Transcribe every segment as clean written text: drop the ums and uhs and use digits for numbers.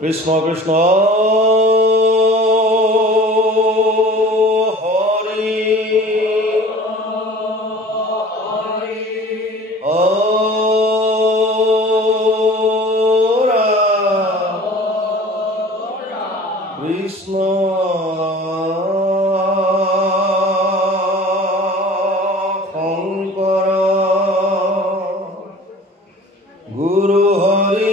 কৃষ্ণ কৃষ্ণ হৰি কৃষ্ণ শংকৰ গুৰু হৰি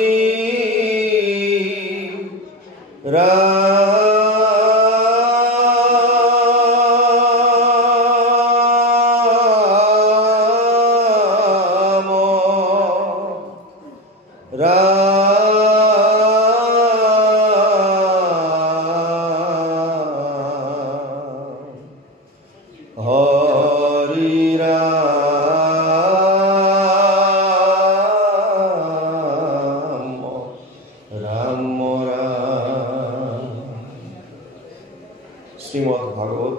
শ্রীমদ্ ভাগবত।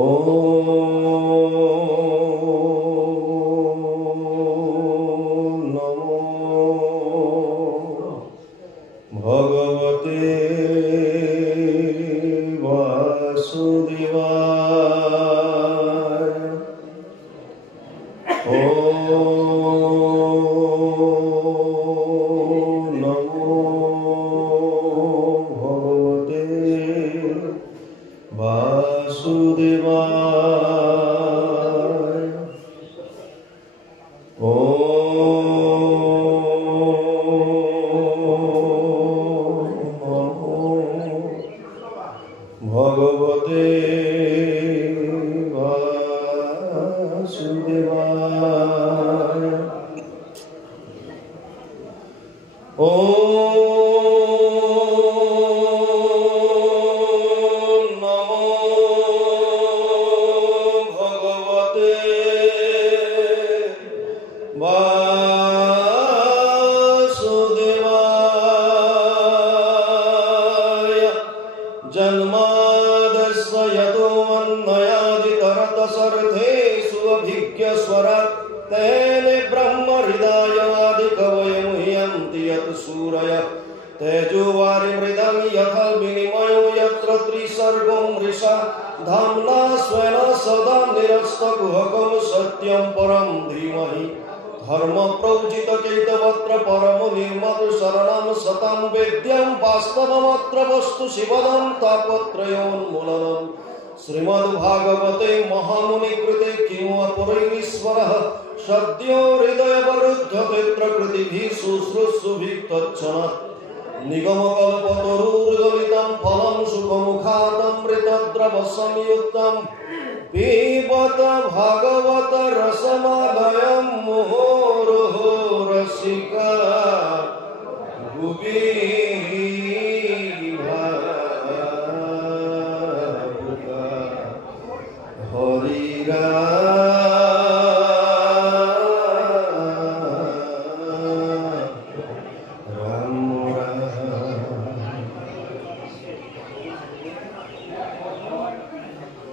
ওম নমো ভগবতে বাসুদেবায়। বাসুদেবায় ভগবতে বাসুদেবায়। जन्मादस्य यतोऽन्वयादितरतसर्थेषु अभिज्ञस्वरात् तेने ब्रह्महृदायादिकवये मुह्यन्ति यत् सूरयः तेजोवारिमृदं यथा विनिमयो यत्र त्रिसर्गो मृषा धाम्ना स्वेन सदा निरस्तकुहकं सत्यं परं धीमहि धर्म प्रौजित चैतवत्र परम निर्मल शरणं सतं वेद्यं वास्तवमत्र वस्तु शिवदं तापत्रयोन्मूलनं। श्रीमद्भागवते महामुनि कृते किमु अपरैरीश्वरः सद्यो हृदयवरुध्यते प्रकृतिभिः शुश्रूषुभिः तत्क्षणात् निगमकल्पतरुर्गलितं फलं सुखमुखादमृतद्रवसंयुक्तं पिबत भागवत रसमालयं मुहुर्मुहुः रसिका भुवि भावुका हरिरा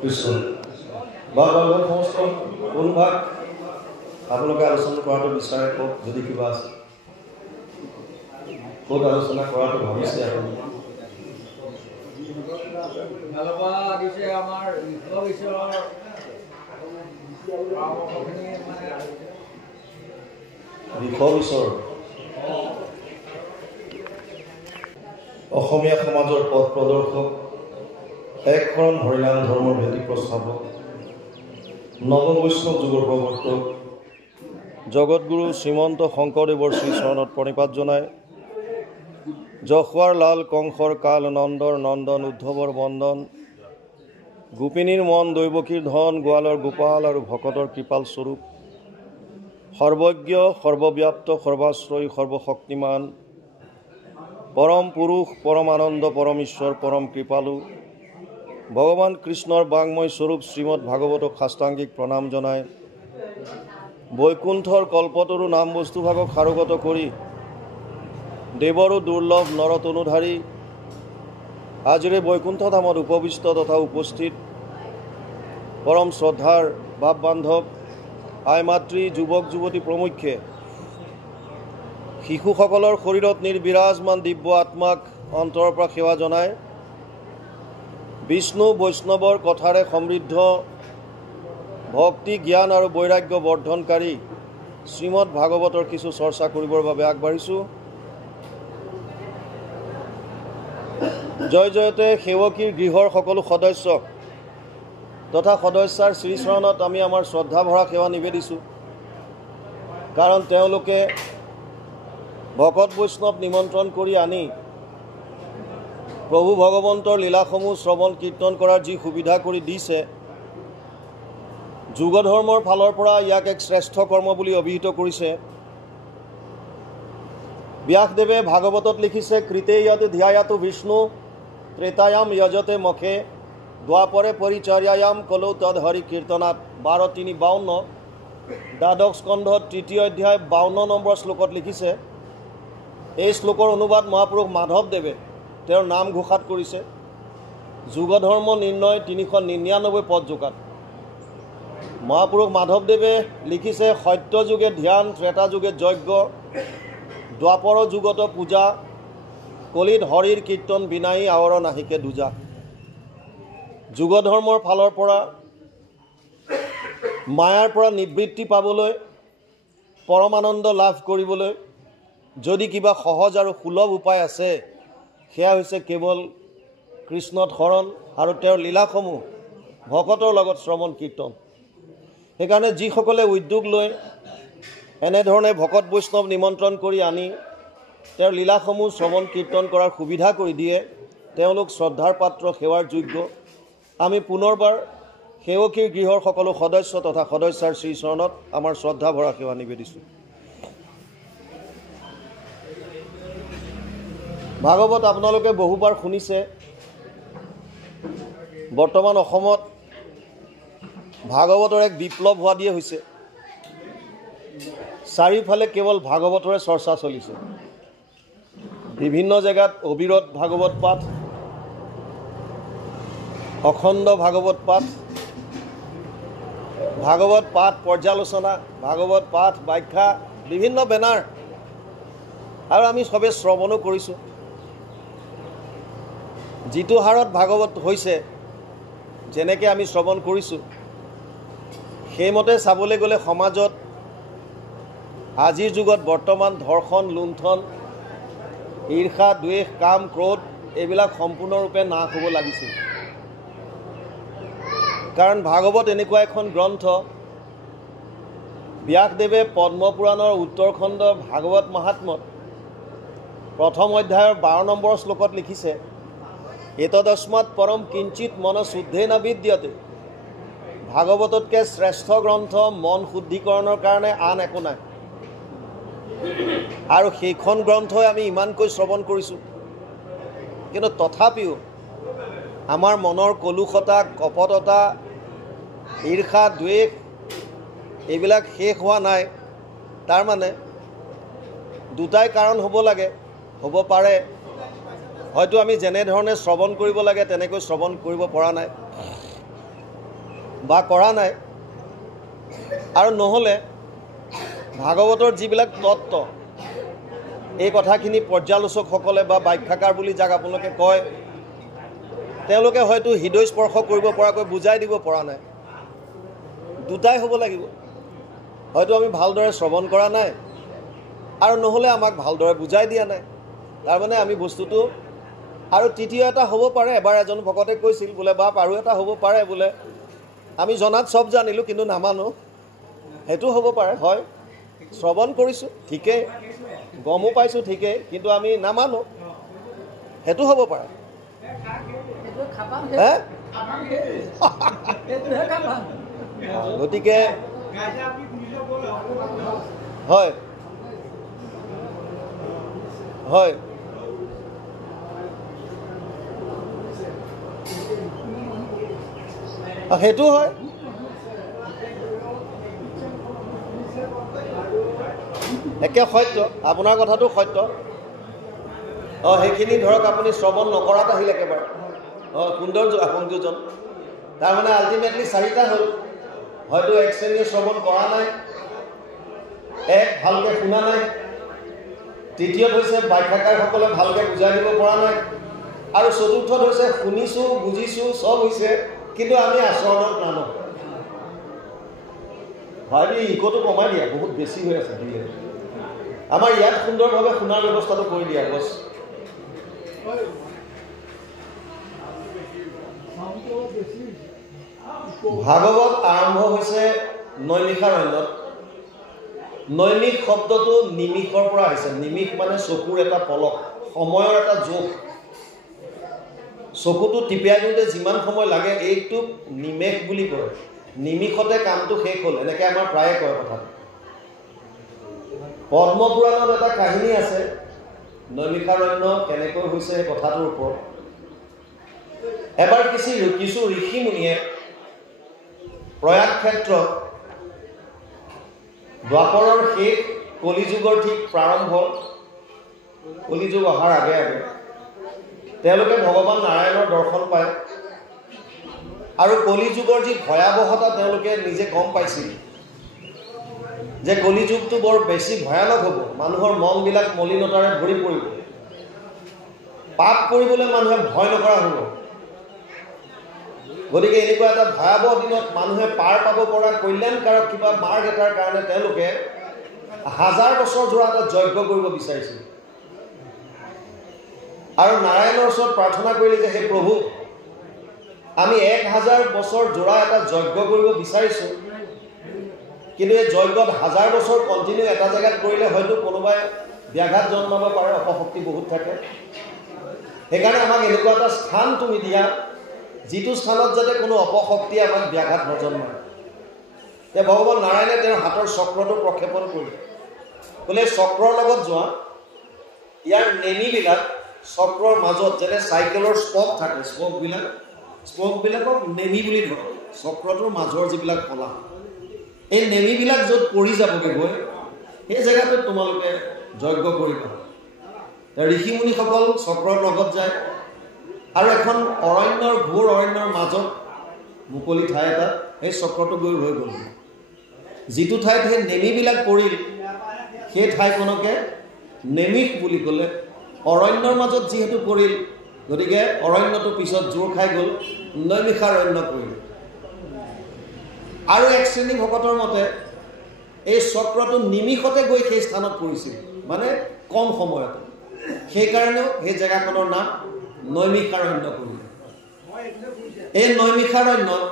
কৃষ্ণ ভাগৱত সমস্ত কোন ভাগ আপোনালোকে আলোচনা কৰাটো বিচাৰে কওক, যদি কিবা আছে ক'ত আলোচনা কৰাটো ভাবিছে আপুনি? বিষবিশ্বৰ অসমীয়া সমাজৰ পথ প্ৰদৰ্শক, একশৰণ হৰিনাম ধৰ্মৰ ভেটি প্ৰস্তাৱক, নৱবৈষ্ণৱ যুগৰ প্ৰৱৰ্তক জগতগুৰু শ্ৰীমন্ত শংকৰদেৱৰ শ্ৰীচৰণত প্ৰণিপাত জনাই যশোৱাৰ লাল কংসৰ কাল নন্দৰ নন্দন উদ্ধৱৰ বন্দন গোপিনীৰ মন দৈৱকীৰ ধন গোৱালৰ গোপাল আৰু ভকতৰ কৃপাল স্বৰূপ সৰ্বজ্ঞ সৰ্বব্যাপ্ত সৰ্বাশ্ৰয়ী সৰ্বশক্তিমান পৰম পুৰুষ পৰম আনন্দ পৰম ঈশ্বৰ পৰম কৃপালু ভগৱান কৃষ্ণৰ বাংময় স্বৰূপ শ্ৰীমদ ভাগৱতক সাষ্টাংগিক প্ৰণাম জনাই বৈকুণ্ঠৰ কল্পতৰু নাম বস্তুভাগক সাৰোগত কৰি দেৱৰো দুৰ্লভ নৰতনুধাৰী আজিৰে বৈকুণ্ঠ ধামত উপবিষ্ট তথা উপস্থিত পৰম শ্ৰদ্ধাৰ ভাৱ বান্ধৱ আই মাতৃ যুৱক যুৱতী প্ৰমুখ্যে শিশুসকলৰ শৰীৰত নিৰ্বিৰাজমান দিব্য আত্মাক অন্তৰৰ পৰা সেৱা জনাই বিষ্ণু বৈষ্ণৱৰ কথাৰে সমৃদ্ধ ভক্তি জ্ঞান আৰু বৈৰাগ্য বৰ্ধনকাৰী শ্ৰীমদ ভাগৱতৰ কিছু চৰ্চা কৰিবৰ বাবে আগবাঢ়িছোঁ। জয় জয়তে সেৱকীৰ গৃহৰ সকলো সদস্যক তথা সদস্যাৰ শ্ৰীচৰণত আমি আমাৰ শ্ৰদ্ধা ভৰা সেৱা নিবেদিছোঁ। কাৰণ তেওঁলোকে ভকত বৈষ্ণৱ নিমন্ত্ৰণ কৰি আনি প্ৰভু ভগৱন্তৰ লীলাসমূহ শ্ৰৱণ কীৰ্তন কৰাৰ যি সুবিধা কৰি দিছে, যুগ ধৰ্মৰ ফালৰ পৰা ইয়াক এক শ্ৰেষ্ঠ কৰ্ম বুলি অভিহিত কৰিছে। ব্যাসদেৱে ভাগৱতত লিখিছে, কৃতে য়দ ধ্যায়াতো বিষ্ণু ত্ৰেতায়াম যজতে মখে দ্বাপৰে পৰিচৰ্যায়াম কলৌ তদ হৰি কীৰ্তনাত 12:3-52 দ্বাদশ স্কন্ধত 3য় অধ্যায় 52 নম্বৰ শ্লোকত লিখিছে। এই শ্লোকৰ অনুবাদ মহাপুৰুষ মাধৱদেৱে তেওঁৰ নাম ঘোষাত কৰিছে। যুগ ধৰ্ম নিৰ্ণয় 399 পদযোগাত মহাপুৰুষ মাধৱদেৱে লিখিছে, সত্য যুগে ধ্যান, ত্ৰেতা যুগে যজ্ঞ, দ্বাপৰ যুগত পূজা, কলিত হৰিৰ কীৰ্তন বিনাই আৱৰ নাহিকে দুজা। যুগ ধৰ্মৰ ফালৰ পৰা মায়াৰ পৰা নিবৃত্তি পাবলৈ, পৰমানন্দ লাভ কৰিবলৈ যদি কিবা সহজ আৰু সুলভ উপায় আছে, সেয়া হৈছে কেৱল কৃষ্ণত শৰণ আৰু তেওঁৰ লীলাসমূহ ভকতৰ লগত শ্ৰৱণ কীৰ্তন। সেইকাৰণে যিসকলে উদ্যোগ লৈ এনেধৰণে ভকত বৈষ্ণৱ নিমন্ত্ৰণ কৰি আনি তেওঁৰ লীলাসমূহ শ্ৰৱণ কীৰ্তন কৰাৰ সুবিধা কৰি দিয়ে, তেওঁলোক শ্ৰদ্ধাৰ পাত্ৰ, সেৱাৰ যোগ্য। আমি পুনৰবাৰ সেৱকীৰ গৃহৰ সকলো সদস্য তথা সদস্যাৰ শ্ৰীচৰণত আমাৰ শ্ৰদ্ধা ভৰা সেৱা নিবেদিছোঁ। ভাগৱত আপোনালোকে বহুবাৰ শুনিছে। বৰ্তমান অসমত ভাগৱতৰ এক বিপ্লৱ হোৱা দিয়ে হৈছে। চাৰিওফালে কেৱল ভাগৱতৰে চৰ্চা চলিছে। বিভিন্ন জেগাত অবিৰত ভাগৱত পাঠ, অখণ্ড ভাগৱত পাঠ, ভাগৱত পাঠ পৰ্যালোচনা, ভাগৱত পাঠ ব্যাখ্যা, বিভিন্ন বেনাৰ, আৰু আমি সবে শ্ৰৱণো কৰিছোঁ। যিটো হাৰত ভাগৱত হৈছে, যেনেকৈ আমি শ্ৰৱণ কৰিছোঁ, সেইমতে চাবলৈ গ'লে সমাজত আজিৰ যুগত বৰ্তমান ধৰ্ষণ, লুণ্ঠন, ঈৰ্ষা, দ্বেষ, কাম, ক্ৰোধ এইবিলাক সম্পূৰ্ণৰূপে নাশ হ'ব লাগিছিল। কাৰণ ভাগৱত এনেকুৱা এখন গ্ৰন্থ, ব্যাসদেৱে পদ্মপুৰাণৰ উত্তৰখণ্ড ভাগৱত মহাত্ম্যত প্ৰথম অধ্যায়ৰ 12 নম্বৰ শ্লোকত লিখিছে, এতদস্মাৎ পৰম কিঞ্চিত মন শুদ্ধে ন বিদ্যতে। ভাগৱততকৈ শ্ৰেষ্ঠ গ্ৰন্থ মন শুদ্ধিকৰণৰ কাৰণে আন একো নাই। আৰু সেইখন গ্ৰন্থই আমি ইমানকৈ শ্ৰৱণ কৰিছোঁ, কিন্তু তথাপিও আমাৰ মনৰ কলুষতা, কপটতা, ঈৰ্ষা, দ্বেষ এইবিলাক শেষ হোৱা নাই। তাৰমানে দুটাই কাৰণ হ'ব লাগে, হ'ব পাৰে। হয়তো আমি যেনেধৰণে শ্ৰৱণ কৰিব লাগে তেনেকৈ শ্ৰৱণ কৰিব পৰা নাই বা কৰা নাই। আৰু নহ'লে ভাগৱতৰ যিবিলাক তত্ত্ব, এই কথাখিনি পৰ্যালোচকসকলে বা ব্যাখ্যাকাৰ বুলি যাক আপোনালোকে কয়, তেওঁলোকে হয়তো হৃদয় স্পৰ্শ কৰিব পৰাকৈ বুজাই দিব পৰা নাই। দুটাই হ'ব লাগিব। হয়তো আমি ভালদৰে শ্ৰৱণ কৰা নাই, আৰু নহ'লে আমাক ভালদৰে বুজাই দিয়া নাই। তাৰমানে আমি বস্তুটো, আৰু তৃতীয় এটা হ'ব পাৰে, এবাৰ এজন ভকতে কৈছিল বোলে, বাপ আৰু এটা হ'ব পাৰে বোলে, আমি জনাত চব জানিলোঁ কিন্তু নামানো। সেইটো হ'ব পাৰে, হয় শ্ৰৱণ কৰিছোঁ ঠিকেই, গমো পাইছোঁ ঠিকেই, কিন্তু আমি নামানো, সেইটো হ'ব পাৰে। গতিকে হয় হয় সেইটো হয়। একে সত্য, আপোনাৰ কথাটো সত্য। সেইখিনি ধৰক আপুনি শ্ৰৱণ নকৰাত আহিল একেবাৰে। সুন্দৰ সংযোজন। তাৰমানে আল্টিমেটলি চাৰিটা হ'ল। হয়তো এক শ্ৰেণীয়ে শ্ৰৱণ কৰা নাই, এক ভালকৈ শুনা নাই, তৃতীয়ত হৈছে ব্যাখ্যাকাৰসকলে ভালকৈ বুজাই দিব পৰা নাই, আৰু চতুৰ্থত হৈছে শুনিছোঁ বুজিছোঁ চব হৈছে কিন্তু আমি আচৰণত নানো। ভাইটি ইকোটো কমাই দিয়া, বহুত বেছি হৈ আছে দিলে। আমাৰ ইয়াত সুন্দৰভাৱে শুনাৰ ব্যৱস্থাটো কৰি দিয়া বছ। ভাগৱত আৰম্ভ হৈছে নৈমিষাৰণ্যত। নৈমিষ শব্দটো নিমিষৰ পৰা আহিছে। নিমিষ মানে চকুৰ এটা পলক, সময়ৰ এটা জোখ। চকুটো টিপিয়াই দিওঁতে যিমান সময় লাগে এইটোক নিমেষ বুলি কয়। নিমিষতে কামটো শেষ হ'ল, এনেকৈ আমাৰ প্ৰায়ে কয় কথাটো। পদ্মপুৰাণত এটা কাহিনী আছে নৈমিষাৰণ্য কেনেকৈ হৈছে সেই কথাটোৰ ওপৰত। এবাৰ কিছু ঋষি মুনিয়ে প্ৰয়াগ ক্ষেত্ৰত দ্বাপৰৰ শেষ, কলিযুগৰ ঠিক প্ৰাৰম্ভ, কলিযুগ অহাৰ আগে আগে তেওঁলোকে ভগৱান নাৰায়ণৰ দৰ্শন পায়, আৰু কলিযুগৰ যি ভয়াৱহতা তেওঁলোকে নিজে গম পাইছিল যে কলিযুগটো বৰ বেছি ভয়ানক হ'ব। মানুহৰ মনবিলাক মলিনতাৰে ভৰি পৰিব, পাপ কৰিবলৈ মানুহে ভয় নকৰা হ'ব। গতিকে এনেকুৱা এটা ভয়াৱহ দিনত মানুহে পাৰ পাব পৰা কল্যাণকাৰক কিবা মাৰ্গ এটাৰ কাৰণে তেওঁলোকে 1000 বছৰ জোৰা এটা যজ্ঞ কৰিব বিচাৰিছিল, আৰু নাৰায়ণৰ ওচৰত প্ৰাৰ্থনা কৰিলে যে হে প্ৰভু, আমি 1000 বছৰ জোৰা এটা যজ্ঞ কৰিব বিচাৰিছোঁ, কিন্তু এই যজ্ঞত 1000 বছৰ কণ্টিনিউ এটা জেগাত কৰিলে হয়তো কোনোবাই ব্যাঘাত জন্মাব পাৰে, অপশক্তি বহুত থাকে। সেইকাৰণে আমাক এনেকুৱা এটা স্থান তুমি দিয়া যিটো স্থানত যাতে কোনো অপশক্তি আমাক ব্যাঘাত নজন্মায়। এতিয়া ভগৱান নাৰায়ণে তেওঁৰ হাতৰ চক্ৰটো প্ৰক্ষেপণ কৰিলে, বোলে চক্ৰৰ লগত যোৱা, ইয়াৰ নেমিবিলাক চক্ৰৰ মাজত যেনে চাইকেলৰ স্পক থাকে, স্পকবিলাকক নেমি বুলি ধৰক। চক্ৰটোৰ মাজৰ যিবিলাক কলা, এই নেমিবিলাক য'ত পৰি যাবগৈ গৈ সেই জেগাটোত তোমালোকে যজ্ঞ কৰিবা। ঋষিমুনিসকল চক্ৰৰ লগত যায়, আৰু এখন অৰণ্যৰ ঘোৰ অৰণ্যৰ মাজত মুকলি ঠাই এটা, সেই চক্ৰটো গৈ হৈ গ'ল। যিটো ঠাইত সেই নেমিবিলাক পৰিল সেই ঠাইখনকে নেমিষ বুলি ক'লে। অৰণ্যৰ মাজত যিহেতু পৰিল, গতিকে অৰণ্যটো পিছত জোৰ খাই গ'ল, নৈমিষাৰণ্য পৰিল। আৰু এক শ্ৰেণী ভকতৰ মতে এই চক্ৰটো নিমিষতে গৈ সেই স্থানত পৰিছিল, মানে কম সময়তে। সেইকাৰণেও সেই জেগাখনৰ নাম নৈমিষাৰণ্য কৰিল। এই নৈমিষাৰণ্যত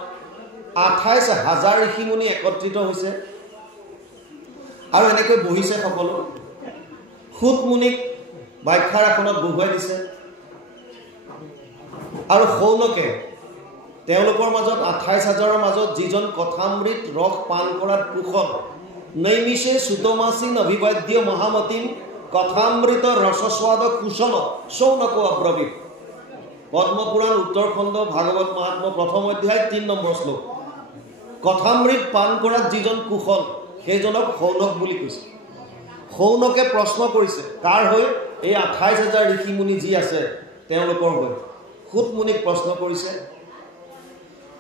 28,000 ঋষিমুনি একত্ৰিত হৈছে, আৰু এনেকৈ বহিছে সকলো। সুত মুনিক ব্যাখ্যাৰ আসনত বহুৱাই দিছে, আৰু শৌনকে তেওঁলোকৰ মাজত 28,000ৰ মাজত যিজন কথামৃত ৰস পান কৰাত কুশল, নৈমিষে সুতমাসীন অভিবাদ্য মহামতীম কথামৃত ৰসস্বাদ কুশল শৌনক অব্ৰবীত। পদ্মপুৰাণ উত্তৰখণ্ড ভাগৱত মহাত্ম্য 1ম অধ্যায় 3 নম্বৰ শ্লোক। কথামৃত পান কৰাত যিজন কুশল সেইজনক শৌনক বুলি কৈছে। শৌনকে প্ৰশ্ন কৰিছে কাৰ হৈ? এই 28,000 ঋষিমুনি যি আছে তেওঁলোকৰ হৈ। সুত মুনিক প্ৰশ্ন কৰিছে।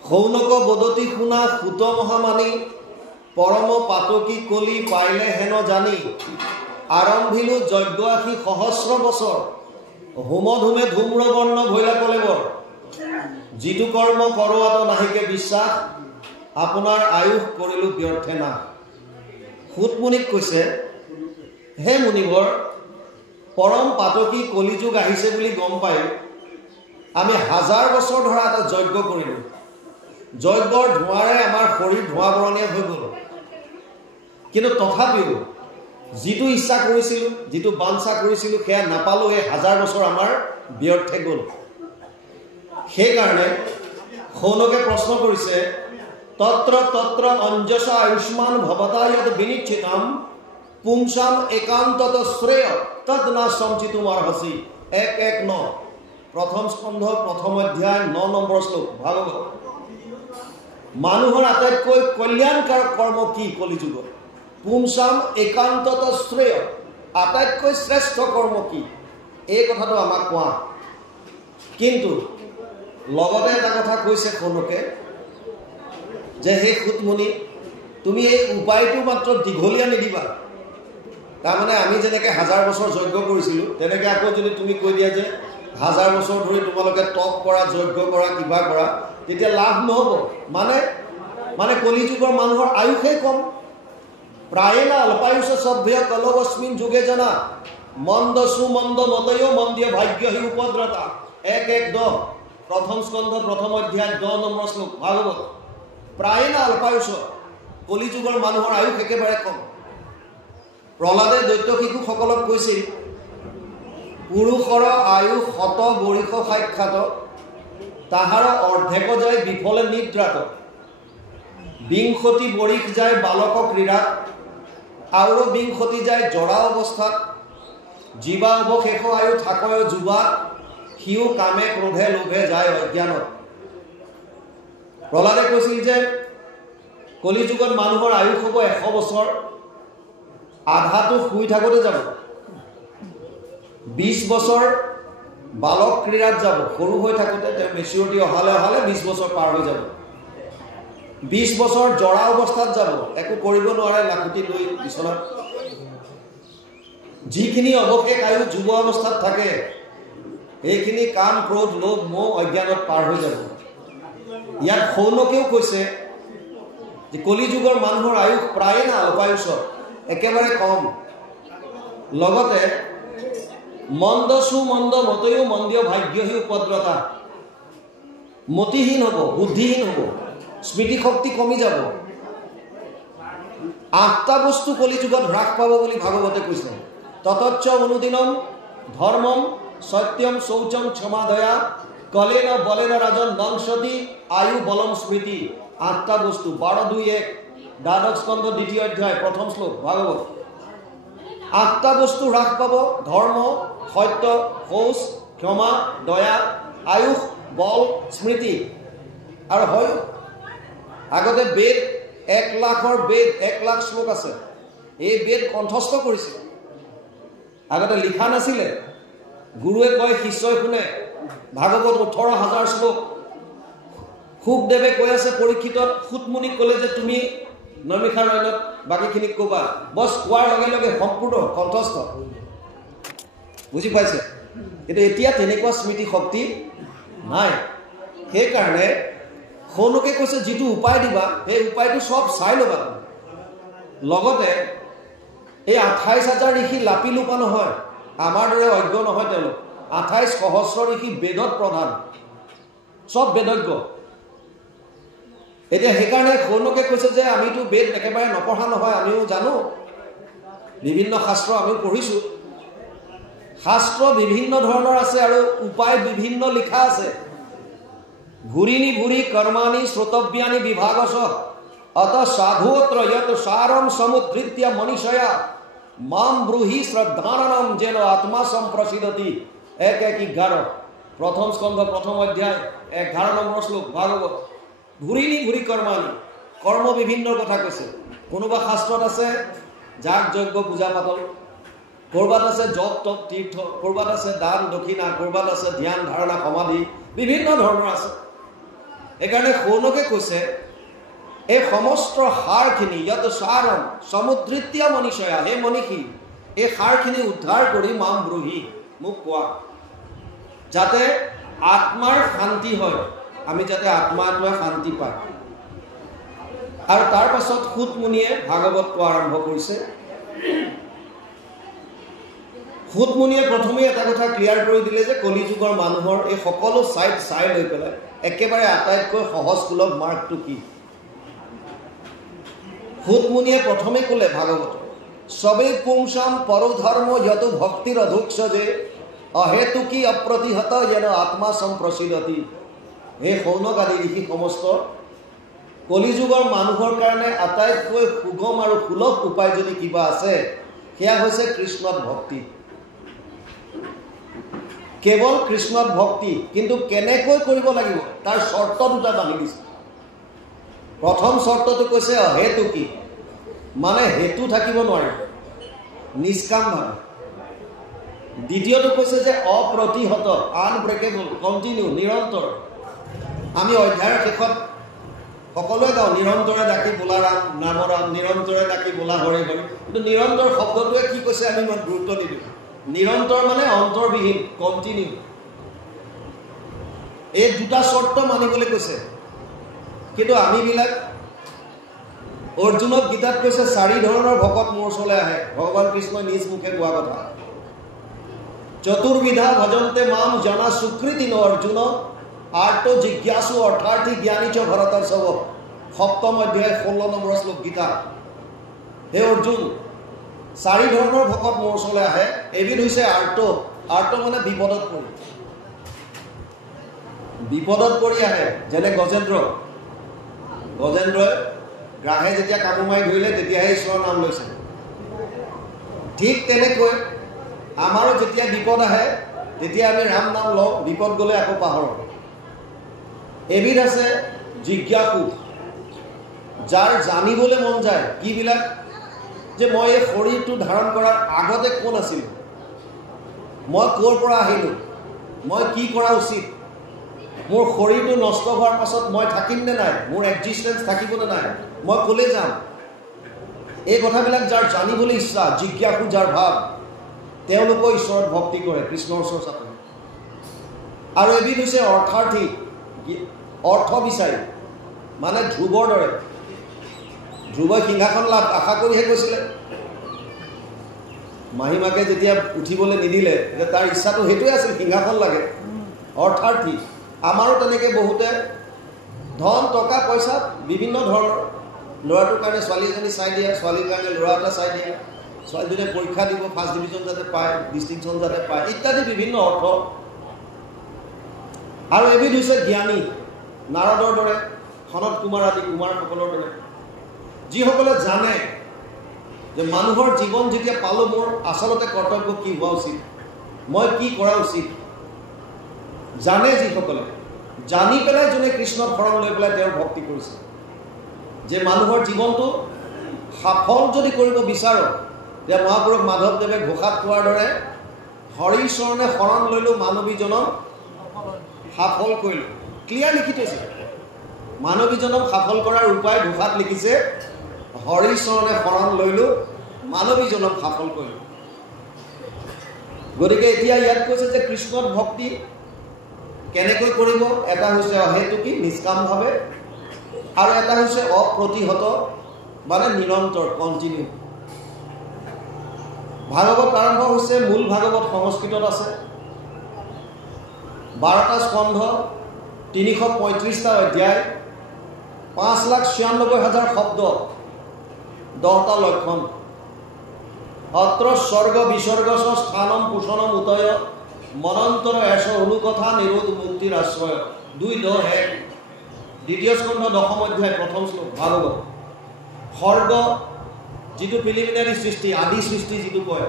শৌনক বদতি শুনা সুত মহামানী, পৰম পাতকী কলি পাইলে হেন জানি, আৰম্ভিলো যজ্ঞ 80 সহস্ৰ বছৰ, হোমধূমে ধূম্ৰবৰ্ণ ভৈলা কলেবৰ, যিটো কৰ্ম কৰোৱাত নাহিকে বিশ্বাস, আপোনাৰ আয়ুস কৰিলো ব্যৰ্থে না। সুত মুনিক কৈছে, হে মুনিবৰ, পৰম পাতকী কলিযুগ আহিছে বুলি গম পাই আমি 1000 বছৰ ধৰা এটা যজ্ঞ কৰিলোঁ। যজ্ঞৰ ধোঁৱাৰে আমাৰ শৰীৰ ধোঁৱাবৰণীয়া হৈ গ'ল, কিন্তু তথাপিও যিটো ইচ্ছা কৰিছিলোঁ, যিটো বাঞ্ছা কৰিছিলোঁ সেয়া নাপালোঁ। এই 1000 বছৰ আমাৰ ব্যৰ্থে গ'ল। সেইকাৰণে শৌনকে প্ৰশ্ন কৰিছে, তত্ৰ তত্ৰ অঞ্জসা আয়ুষ্মান ভৱতায়ত বিনিচ্ছিতাম পুংসাম একান্তত শ্ৰেয় তদ না সঞ্চিতুম অৰ্হসি। 1:1-9 প্ৰথম স্কন্ধ 1ম অধ্যায় 9 নম্বৰ শ্লোক ভাগৱত। মানুহৰ আটাইতকৈ কল্যাণকাৰক কৰ্ম কি কলিযুগত? পুংসাম একান্তত শ্ৰেয়, আটাইতকৈ শ্ৰেষ্ঠ কৰ্ম কি? এই কথাটো আমাক কোৱা। কিন্তু লগতে এটা কথা কৈছে শৌনকে, যে হে সুতমুনি, তুমি এই উপায়টো মাত্ৰ দীঘলীয়া নিদিবা, তাৰমানে আমি যেনেকৈ 1000 বছৰ যজ্ঞ কৰিছিলোঁ তেনেকৈ আকৌ যদি তুমি কৈ দিয়া যে 1000 বছৰ ধৰি তোমালোকে তপ কৰা, যজ্ঞ কৰা, কিবা কৰা, তেতিয়া লাভ নহ'ব। মানে কলিযুগৰ মানুহৰ আয়ুষেই কম। প্ৰায়েনা অল্পায়ুষ সভ্য কলবস্মিন যুগে জনা মন্দ সুমন্দ মতয় মন্দিয় ভাগ্য হি উপদ্ৰতা 1:10 প্ৰথম স্কন্ধ প্ৰথম অধ্যায় 10 নম্বৰ শ্লোক ভাগৱত। প্ৰায়েনা অল্পায়ুষ, কলিযুগৰ মানুহৰ আয়ুষ একেবাৰে কম। প্ৰহ্লাদে দৈত্য শিশুসকলক কৈছিল পুৰুষৰ আয়ুষ 100 বৰিষ সাক্ষাৎ তাহাৰ অৰ্ধেক যায় বিফলে নিদ্ৰাত 20 বৰিষ যায় বালক ক্ৰীড়াত আৰু 20 যায় জৰা অৱস্থাত জীৱা অৱশেষ আয়ু থাকয় যুৱা সিও কামে ক্ৰোধে লোভে যায় অজ্ঞানত। প্ৰহ্লাদে কৈছিল যে কলিযুগত মানুহৰ আয়ুষ হ'ব 100 বছৰ, আধাটো শুই থাকোঁতে যাব, 20 বছৰ বালক ক্ৰীড়াত যাব, সৰু হৈ থাকোঁতে তেওঁ মেচিউৰিটি অহালে 20 বছৰ পাৰ হৈ যাব, 20 বছৰ জৰা অৱস্থাত যাব, একো কৰিব নোৱাৰে, লাখুটি লৈ বিচনাত। যিখিনি অৱশেষ আয়ু যুৱ অৱস্থাত থাকে সেইখিনি কাম ক্ৰোধ লোভ মোহ অজ্ঞানত পাৰ হৈ যাব। ইয়াত শৌনকেও কৈছে যে কলিযুগৰ মানুহৰ আয়ুষ প্ৰায়ে না অল্পায়ুষ, একেবাৰে কম। লগতে মন্দ সুমন্দ মতয়ো মন্দিয় ভাগ্যহী উপদ্ৰতা, মতিহীন হ'ব, বুদ্ধিহীন হ'ব, স্মৃতিশক্তি কমি যাব। 8টা বস্তু কলিযুগত হ্ৰাস পাব বুলি ভাগৱতে কৈছে। ততচ্চ অনুদিনম ধৰ্মম সত্যম শৌচম ক্ষমা দয়া কলেন বলেন ৰাজন নংসতি আয়ু বলম স্মৃতি। 8টা বস্তু 12:2:1 দ্বাদশ স্কন্ধ 2য় অধ্যায় 1ম শ্লোক ভাগৱত। 8টা বস্তু হ্ৰাস পাব: ধৰ্ম, সত্য, শৌচ, ক্ষমা, দয়া, আয়ুষ, বল, স্মৃতি আৰু হয়। আগতে বেদ 1 লাখৰ বেদ 1 লাখ শ্লোক আছে। এই বেদ কণ্ঠস্থ কৰিছিল, আগতে লিখা নাছিলে। গুৰুৱে কয় শিষ্যই শুনে। ভাগৱত 18,000 শ্লোক। শুকদেৱে কৈ আছে পৰীক্ষিতত, সুতমুনিক ক'লে যে তুমি নৈমিষাৰণ্যত বাকীখিনিক ক'বা। বছ কোৱাৰ লগে লগে সম্পূৰ্ণ কণ্ঠস্থ, বুজি পাইছে? কিন্তু এতিয়া তেনেকুৱা স্মৃতি শক্তি নাই। সেইকাৰণে শৌনকে কৈছে যিটো উপায় দিবা সেই উপায়টো চব চাই ল'বা। লগতে এই 28,000 ঋষি লাপি লোপা নহয়, আমাৰ দৰে অজ্ঞ নহয় তেওঁলোক। 28 সহস্ৰ ঋষি বেদত প্ৰধান, চব বেদজ্ঞ। এতিয়া সেইকাৰণে শৌনকে কৈছে যে আমিতো বেদ একেবাৰে নপঢ়া নহয়, আমিও জানো, বিভিন্ন শাস্ত্ৰ আমিও পঢ়িছোঁ। শাস্ত্ৰ বিভিন্ন ধৰণৰ আছে আৰু উপায় বিভিন্ন লিখা আছে। ভুৰিনি ভুৰি কৰ্মাণি শ্ৰোতব্যানি বিভাগস অত সাধুত্ৰ যত সাৰম সমুদ্ধৃত্য মনীষয়া মাম ব্ৰুহি শ্ৰদ্ধানম যেন আত্মা সম্প্ৰসিদতি। 1:11 প্ৰথম স্কন্ধ প্ৰথম অধ্যায় 11 নম্বৰ শ্লোক ভাগৱত। ঘূৰিনি ঘূৰি কৰ্মানি, কৰ্ম বিভিন্ন কথা কৈছে। কোনোবা শাস্ত্ৰত আছে যাগ যজ্ঞ পূজা পাতল, ক'ৰবাত আছে জপ তপ তীৰ্থ, ক'ৰবাত আছে দান দক্ষিণা, ক'ৰবাত আছে ধ্যান ধাৰণা সমাধি, বিভিন্ন ধৰণৰ আছে। সেইকাৰণে শৌনকে কৈছে এই সমস্ত সাৰখিনি ইয়াত সাৰম সমুদ্ৰিত্য মনীষয়া, হে মনীষী এই সাৰখিনি উদ্ধাৰ কৰি মাম ব্ৰহী, মোক কোৱা, যাতে আত্মাৰ শান্তি হয়, আমি যাতে আত্মাটোৱে শান্তি পায়। আৰু তাৰ পাছত সুতমুনিয়ে ভাগৱত কোৱা আৰম্ভ কৰিছে। সুতমুনিয়ে প্ৰথমেই এটা কথা ক্লিয়াৰ কৰি দিলে যে কলিযুগৰ মানুহৰ এই সকলো চাই লৈ পেলাই একেবাৰে আটাইতকৈ সহজ সুলভ মাৰ্গটো কি। সুতমুনিয়ে প্ৰথমে ক'লে ভাগৱত, সবেই পুংসাম পৰধৰ্ম যত ভক্তিৰ অধুক্ষ যে অহেতুকি অপ্ৰতিহত যেন আত্মা সম্প্ৰসিদতি। হে শৌনক আদি ঋষি সমস্ত, কলিযুগৰ মানুহৰ কাৰণে আটাইতকৈ সুগম আৰু সুলভ উপায় যদি কিবা আছে সেয়া হৈছে কৃষ্ণত ভক্তি। কেৱল কৃষ্ণত ভক্তি, কিন্তু কেনেকৈ কৰিব লাগিব তাৰ চৰ্ত দুটা বান্ধি দিছে। প্ৰথম চৰ্তটো কৈছে অহেতুকি, মানে হেতু থাকিব নোৱাৰিব, নিষ্কামভাৱে। দ্বিতীয়টো কৈছে যে অপ্ৰতিহত, আনব্ৰেকেবল, কণ্টিনিউ, নিৰন্তৰ। আমি অধ্যায়ৰ শেষত সকলোৱে গাওঁ নিৰন্তৰে ডাকি বোলা ৰাম নাম ৰাম, নিৰন্তৰে ডাকি বোলা হৰি হৰি। কিন্তু নিৰন্তৰ শব্দটোৱে কি কৈছে আমি ইমান গুৰুত্ব নিদিওঁ। নিৰন্তৰ মানে অন্তৰবিহীন, কণ্টিনিউ। এই দুটা চৰ্ত মানিবলৈ কৈছে। কিন্তু আমিবিলাক অৰ্জুনক গীতাত কৈছে 4 ধৰণৰ ভকত মোৰ ওচৰলৈ আহে। ভগৱান কৃষ্ণই নিজ মুখে কোৱা কথা। চতুৰ্বিধা ভজন্তে মাম জনা সুকৃতি ন অৰ্জুন, আৰ্ত জিজ্ঞাসু অৰ্থাৰ্থী জ্ঞানী চ ভৰতৰ সব। 7ম অধ্যায় 16 নম্বৰ শ্লোক গীতা। হে অৰ্জুন, 4 ধৰণৰ ভকত মোৰ ওচৰলৈ আহে। এবিধ হৈছে আৰ্ত। আৰ্ত মানে বিপদত পৰি, বিপদত পৰি আহে। যেনে গজেন্দ্ৰই গ্ৰাহে যেতিয়া কামোৰ মাৰি ধৰিলে তেতিয়াহে ঈশ্বৰৰ নাম লৈছে। ঠিক তেনেকৈ আমাৰো যেতিয়া বিপদ আহে তেতিয়া আমি ৰাম নাম লওঁ, বিপদ গ'লে আকৌ পাহৰোঁ। এবিধ আছে জিজ্ঞাসু, যাৰ জানিবলৈ মন যায় কিবিলাক, যে মই এই শৰীৰটো ধাৰণ কৰাৰ আগতে কোন আছিলোঁ, মই ক'ৰ পৰা আহিলোঁ, মই কি কৰা উচিত, মোৰ শৰীৰটো নষ্ট হোৱাৰ পাছত মই থাকিম নে নাই, মোৰ এক্সিষ্টেঞ্চ থাকিব নে নাই, মই ক'লৈ যাম। এই কথাবিলাক যাৰ জানিবলৈ ইচ্ছা, জিজ্ঞাসু যাৰ ভাৱ, তেওঁলোকৰ ঈশ্বৰত ভক্তি কৰে, কৃষ্ণৰ চৰ্চা কৰে। আৰু এবিধ হৈছে অৰ্থাৰ্থী, অৰ্থ বিচাৰি, মানে ধ্ৰুৱৰ দৰে। ধ্ৰুৱই সিংহাসন লাভ আশা কৰিহে কৈছিলে। মাহীমাকে যেতিয়া উঠিবলৈ নিদিলে, তাৰ ইচ্ছাটো সেইটোৱে আছিল, সিংহাসন লাগে। অৰ্থাৰ্থী। আমাৰো তেনেকৈ বহুতে ধন টকা পইচা বিভিন্ন ধৰণৰ, ল'ৰাটোৰ কাৰণে ছোৱালী এজনী চাই দিয়া, ছোৱালীৰ কাৰণে ল'ৰা এটা চাই দিয়া, ছোৱালীজনীয়ে পৰীক্ষা দিব, 1st ডিভিজন যাতে পায়, ডিষ্টিংশ্যন যাতে পায়, ইত্যাদি বিভিন্ন অৰ্থ। আৰু এবিধ হৈছে জ্ঞানী, নাৰদৰ দৰে, সনত কুমাৰ আদি কুমাৰসকলৰ দৰে, যিসকলে জানে যে মানুহৰ জীৱন যেতিয়া পালোঁ, মোৰ আচলতে কৰ্তব্য কি হোৱা উচিত, মই কি কৰা উচিত। জানে যিসকলে, জানি পেলাই যোনে কৃষ্ণক শৰণ লৈ পেলাই তেওঁৰ ভক্তি কৰিছে, যে মানুহৰ জীৱনটো সফল যদি কৰিব বিচাৰোঁ, যে মহাপুৰুষ মাধৱদেৱে ঘোষাত কোৱাৰ দৰে হৰি চৰণে শৰণ লৈলোঁ, মানৱীজনক সফল কৰিলোঁ। ক্লিয়াৰ লিখি থৈছে, মানৱীজনক সফল কৰাৰ উপায় ঘোষাত লিখিছে, হৰি চৰণে শৰণ লৈলোঁ, মানৱীজনক সফল কৰিলোঁ। গতিকে এতিয়া ইয়াত কৈছে যে কৃষ্ণত ভক্তি কেনেকৈ কৰিব। এটা হৈছে অহেতুকী, নিষ্কামভাৱে, আৰু এটা হৈছে অপ্ৰতিহত, মানে নিৰন্তৰ, কণ্টিনিউ। ভাগৱত আৰম্ভ হৈছে, মূল ভাগৱত সংস্কৃতত আছে, 12টা স্কন্ধ, 335টা অধ্যায়, 5,96,000 শব্দ, 10টা লক্ষণ। অত্ৰ স্বৰ্গ বিসৰ্গ স্থানম পোষণম উতয় মনন্তৰ এশ অনুকথা নিৰোধ মুক্তিৰ আশ্ৰয়। 2:10 দ্বিতীয় স্কন্ধ 10ম অধ্যায় 1ম শ্লোক ভাগৱত। স্বৰ্গ যিটো প্ৰিলিমিনাৰী সৃষ্টি, আদি সৃষ্টি যিটো কয়,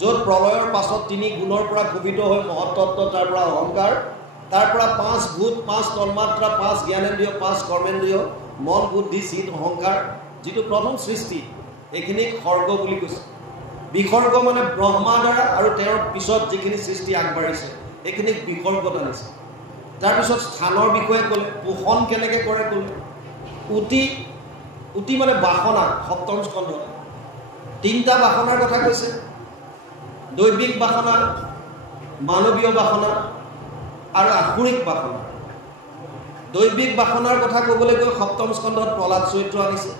য'ত প্ৰলয়ৰ পাছত 3 গুণৰ পৰা ক্ষোভিত হৈ মহত্তত্ব, তাৰ পৰা অহংকাৰ, তাৰ পৰা 5 ভূত, 5 তন্মাত্ৰা, 5 জ্ঞানেন্দ্ৰিয়, 5 কৰ্মেন্দ্ৰিয়, মন বুদ্ধি চিত অহংকাৰ, যিটো প্ৰথম সৃষ্টি, এইখিনিক স্বৰ্গ বুলি কৈছে। বিসৰ্গ মানে ব্ৰহ্মা দ্বাৰা আৰু তেওঁৰ পিছত যিখিনি সৃষ্টি আগবাঢ়িছে এইখিনিক বিসৰ্গত আনিছে। তাৰপিছত স্থানৰ বিষয়ে ক'লে, পোষণ কেনেকৈ কৰে ক'লে, উতি মানে বাসনা, 7ম স্কন্ধত 3টা বাসনাৰ কথা কৈছে, দৈবিক বাসনা, মানৱীয় বাসনা আৰু আসুৰিক বাসনা। দৈবিক বাসনাৰ কথা ক'বলৈ গৈ 7ম স্কন্ধত প্ৰহ্লাদ চৰিত্ৰ আনিছে।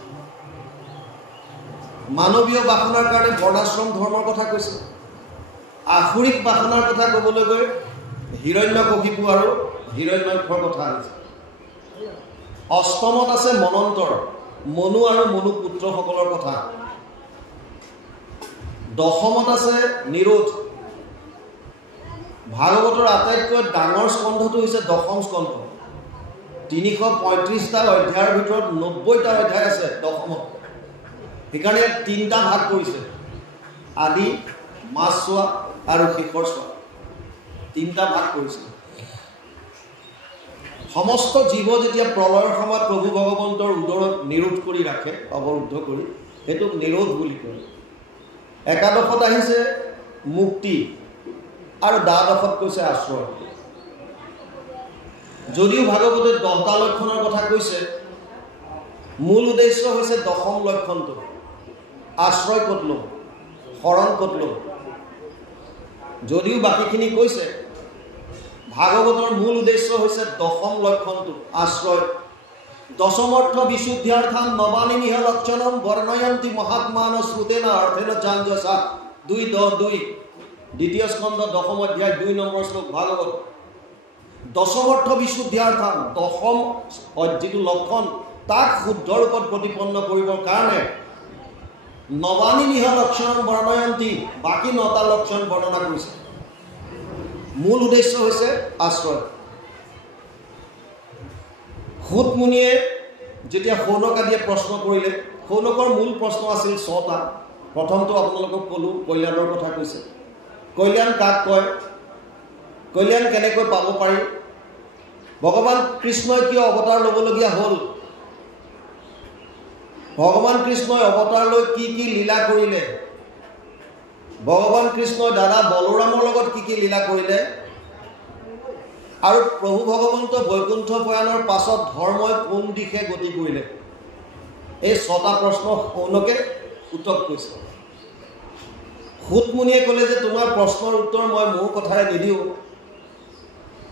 মানৱীয় বাসনাৰ কাৰণে বৰ্ণাশ্ৰম ধৰ্মৰ কথা কৈছে। আসুৰিক বাসনাৰ কথা ক'বলৈ গৈ হিৰণ্যকশিপু আৰু হিৰণ্যক্ষৰ কথা আনিছে। 8মত আছে মনন্তৰ, মনু আৰু মনু পুত্ৰসকলৰ কথা। 10মত আছে নিৰোধ। ভাগৱতৰ আটাইতকৈ ডাঙৰ স্কন্ধটো হৈছে 10ম স্কন্ধ। 335টা অধ্যায়ৰ ভিতৰত 90টা অধ্যায় আছে 10মত। সেইকাৰণে 3টা ভাগ কৰিছে, আদি, মাজছোৱা আৰু শেষৰ ছোৱা, 3টা ভাগ কৰিছে। সমস্ত জীৱ যেতিয়া প্ৰলয়ৰ সময়ত প্ৰভু ভগৱন্তৰ উদৰত নিৰোধ কৰি ৰাখে, অৱৰুদ্ধ কৰি, সেইটোক নিৰোধ বুলি কয়। 11দশত আহিছে মুক্তি আৰু 12দশত কৈছে আশ্ৰয়। যদিও ভাগৱতে 10টা লক্ষণৰ কথা কৈছে, মূল উদ্দেশ্য হৈছে দশম লক্ষণটো আশ্ৰয় ক'ত ল'ম শৰণ ক'ত ল'ম যদিও বাকীখিনি কৈছে ভাগৱতৰ মূল উদ্দেশ্য হৈছে দশম লক্ষণটো আশ্ৰয় দশমৰ্থ বিশুদ্ধ্যাৰ্থম নবানি নিহ লক্ষণম বৰ্ণয়ন্তি মহাত্মান শ্ৰুতেন অৰ্থেন জাঞ্জসা 2:10 দ্বিতীয় স্কন্ধ দশম অধ্যায় 2 নম্বৰ শ্লোক ভাগৱত দশমৰ্থ বিশুদ্ধ্যাৰ্থম দশম যিটো লক্ষণ তাক শুদ্ধ ৰূপত প্ৰতিপন্ন কৰিবৰ কাৰণে নবানি নিহ লক্ষণ বৰ্ণয়ন্তি বাকী 9টা লক্ষণ বৰ্ণনা কৰিছে মূল উদ্দেশ্য হৈছে আশ্ৰয় সুত মুনিয়ে যেতিয়া শৌনক আদিয়ে প্ৰশ্ন কৰিলে শৌনকৰ মূল প্ৰশ্ন আছিল 6টা প্ৰথমটো আপোনালোকক ক'লোঁ কল্যাণৰ কথা কৈছে কল্যাণ কাক কয় কল্যাণ কেনেকৈ পাব পাৰি ভগৱান কৃষ্ণই কিয় অৱতাৰ ল'বলগীয়া হ'ল ভগৱান কৃষ্ণই অৱতাৰ লৈ কি কি লীলা কৰিলে ভগৱান কৃষ্ণই দাদা বলৰামৰ লগত কি কি লীলা কৰিলে আৰু প্ৰভু ভগৱন্ত বৈকুণ্ঠ প্ৰয়াণৰ পাছত ধৰ্মই কোন দিশে গতি কৰিলে এই 6টা প্ৰশ্ন শৌনকে উত্তৰ কৈছে সুত মুনিয়ে ক'লে যে তোমাৰ প্ৰশ্নৰ উত্তৰ মই মোৰ কথাৰে নিদিওঁ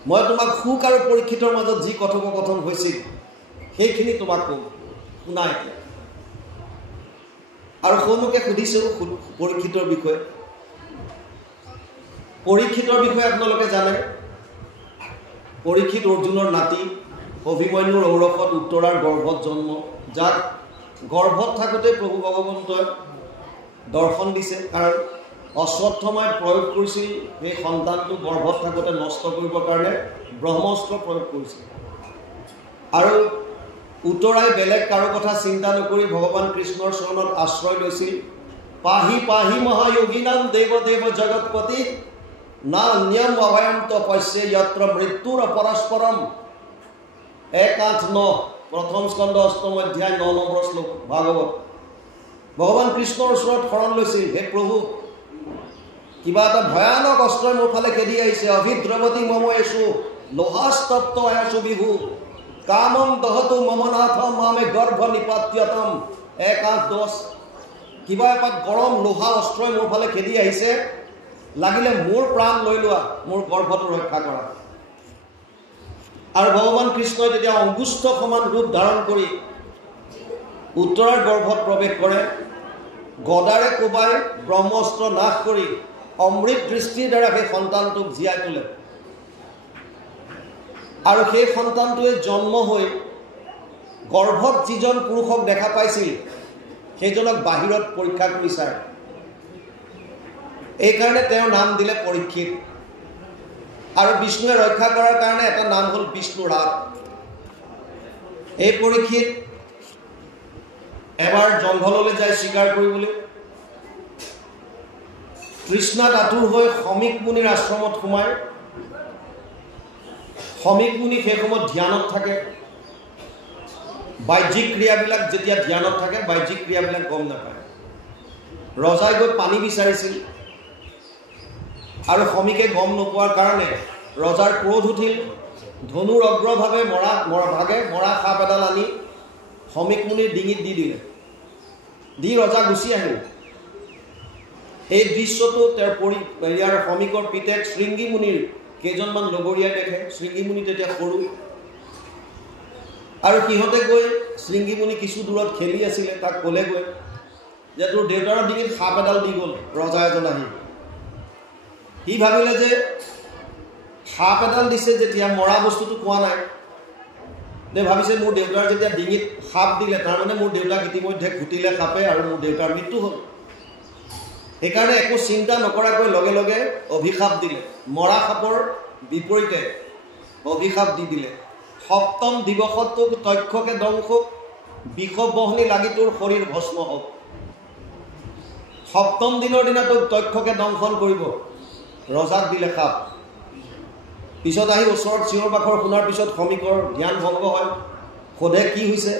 মই তোমাক সুক আৰু পৰীক্ষিতৰ মাজত যি কথোপকথন হৈছিল সেইখিনি তোমাক ক'ম শুনা এতিয়া আৰু শৌনকে সুধিছোঁ পৰীক্ষিতৰ বিষয়ে আপোনালোকে জানে পৰীক্ষিত অৰ্জুনৰ নাতি অভিমন্যুৰ ঔৰসত উত্তৰাৰ গৰ্ভত জন্ম যাক গৰ্ভত থাকোঁতে প্ৰভু ভগৱন্তই দৰ্শন দিছে কাৰণ অশ্বত্থমাই প্ৰয়োগ কৰিছিল সেই সন্তানটো গৰ্ভত থাকোঁতে নষ্ট কৰিবৰ কাৰণে ব্ৰহ্মাস্ত্ৰ প্ৰয়োগ কৰিছিল আৰু উত্তৰাই বেলেগ কাৰো কথা চিন্তা নকৰি ভগৱান কৃষ্ণৰ চৰণত আশ্ৰয় লৈছিল পাহি পাহি মহায়োগীনাম দেৱ দেৱ জগৎপতি না নিয়ম অভয়ন্ত পশ্যে যত্ৰ মৃত্যুৰ পৰস্পৰম 1:8-9 প্ৰথম স্কন্ধ অষ্টম অধ্যায় 9 নম্বৰ শ্লোক ভাগৱত ভগৱান কৃষ্ণৰ ওচৰত শৰণ লৈছিল হে প্ৰভু কিবা এটা ভয়ানক অস্ত্ৰই মোৰ ফালে খেদি আহিছে অভিদ্ৰৱতী মম এষু লোহাস্তপ্ত আয়াসু বিভু কামম দহতু মম নাথ মামে গৰ্ভ নিপাত্যতম 1:8-10 কিবা এপাত গৰম লোহা অস্ত্ৰই মোৰ ফালে খেদি আহিছে লাগিলে মোৰ প্ৰাণ লৈ লোৱা মোৰ গৰ্ভটো ৰক্ষা কৰা আৰু ভগৱান কৃষ্ণই তেতিয়া অংগুষ্ঠ সমান ৰূপ ধাৰণ কৰি উত্তৰাৰ গৰ্ভত প্ৰৱেশ কৰে গদাৰে কোবাই ব্ৰহ্মাস্ত্ৰ নাশ কৰি অমৃত দৃষ্টিৰ দ্বাৰা সেই সন্তানটোক জীয়াই তোলে আৰু সেই সন্তানটোৱে জন্ম হৈ গৰ্ভত যিজন পুৰুষক দেখা পাইছিল সেইজনক বাহিৰত পৰীক্ষা কৰি চায় এইকাৰণে তেওঁৰ নাম দিলে পৰীক্ষিত আৰু বিষ্ণুৱে ৰক্ষা কৰাৰ কাৰণে এটা নাম হ'ল বিষ্ণুৰাত এই পৰীক্ষিত এবাৰ জংঘললৈ যায় স্বীকাৰ কৰিবলৈ তৃষ্ণাত আতুৰ হৈ সমীক মুনিৰ আশ্ৰমত সোমায় সমীক মুনি সেই সময়ত ধ্যানত থাকে বাহ্যিক ক্ৰিয়াবিলাক যেতিয়া ধ্যানত থাকে বাহ্যিক ক্ৰিয়াবিলাক গম নাপায় ৰজাই গৈ পানী বিচাৰিছিল আৰু সমীকে গম নোপোৱাৰ কাৰণে ৰজাৰ ক্ৰোধ উঠিল ধনুৰ অগ্ৰভাৱে মৰা সাপ এডাল আনি সমীক মুনিৰ ডিঙিত দি দিলে দি ৰজা গুচি আহিল এই দৃশ্যটো তেওঁৰ ইয়াৰ সমীকৰ পিতেক শৃংগী মুনিৰ কেইজনমান লগৰীয়াই দেখে শৃংগী মুনি তেতিয়া সৰু আৰু সিহঁতে গৈ শৃংগী মুনি কিছু দূৰত খেলি আছিলে তাক ক'লেগৈ যে তোৰ দেউতাৰ ডিঙিত সাপ এডাল দি গ'ল ৰজা এজন আহি সি ভাবিলে যে সাপ এডাল দিছে যেতিয়া মৰা বস্তুটো কোৱা নাই দে ভাবিছে মোৰ দেউতাৰ যেতিয়া ডিঙিত সাপ দিলে তাৰমানে মোৰ দেউতাক ইতিমধ্যে ঘুটিলে সাপে আৰু মোৰ দেউতাৰ মৃত্যু হ'ল সেইকাৰণে একো চিন্তা নকৰাকৈ লগে লগে অভিশাপ দিলে মৰা সাপৰ বিপৰীতে অভিশাপ দি দিলে সপ্তম দিৱসত তোক তক্ষকে দংশক বিষবহনি লাগি তোৰ শৰীৰ ভস্ম হওক সপ্তম দিনৰ দিনা তোক তক্ষকে দংশন কৰিব ৰজাক দিলে সাপ পিছত আহি ওচৰত চিঞৰ বাখৰ শুনাৰ পিছত সমীকৰ ধ্যান ভংগ হয় সোধে কি হৈছে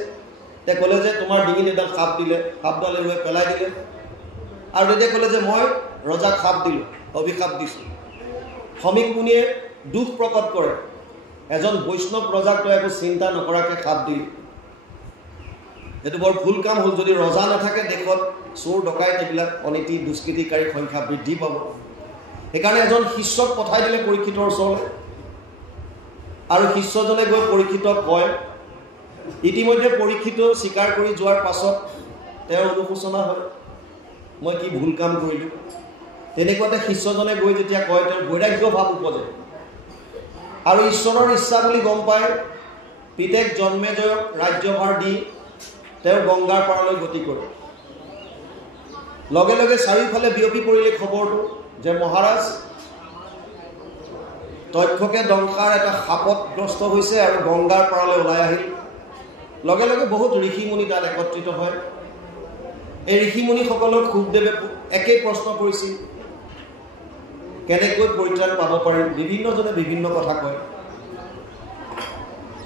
তে ক'লে যে তোমাৰ ডিঙিত এডাল সাপ দিলে সাপডালে লৈ পেলাই দিলে আৰু তেতিয়া ক'লে যে মই ৰজাক সাপ দিলোঁ অভিশাপ দিছোঁ সমীক মুনিয়ে দুখ প্ৰকট কৰে এজন বৈষ্ণৱ ৰজাক তই একো চিন্তা নকৰাকৈ সাপ দিলি এইটো বৰ ভুল কাম হ'ল। যদি ৰজা নাথাকে দেশত চোৰ ডকাইত এইবিলাক অনীতি দুষ্কৃতিকাৰীৰ সংখ্যা বৃদ্ধি পাব। সেইকাৰণে এজন শিষ্যক পঠাই দিলে পৰীক্ষিতৰ ওচৰলৈ, আৰু শিষ্যজনে গৈ পৰীক্ষিতক কয়। ইতিমধ্যে পৰীক্ষিত স্বীকাৰ কৰি যোৱাৰ পাছত তেওঁৰ অনুশোচনা হয়, মই কি ভুল কাম কৰিলোঁ। তেনেকুৱাতে শিষ্যজনে গৈ যেতিয়া কয়, তেওঁৰ বৈৰাগ্য ভাৱ উপজে, আৰু ঈশ্বৰৰ ইচ্ছা বুলি গম পায়। পিতেক জন্মেজয়ক ৰাজ্যভাৰ দি তেওঁ গংগাৰ পাৰলৈ গতি কৰে। লগে লগে চাৰিওফালে বিয়পি পৰিলে খবৰটো যে মহাৰাজ তক্ষকে দংশাৰ এটা সাপত গ্ৰস্ত হৈছে আৰু গংগাৰ পাৰলৈ ওলাই আহিল। লগে লগে বহুত ঋষিমুনি তাত একত্ৰিত হয়। এই ঋষিমুনিসকলক শুকদেৱে একেই প্ৰশ্ন কৰিছিল, কেনেকৈ পৰিত্ৰাণ পাব পাৰিম। বিভিন্নজনে বিভিন্ন কথা কয়।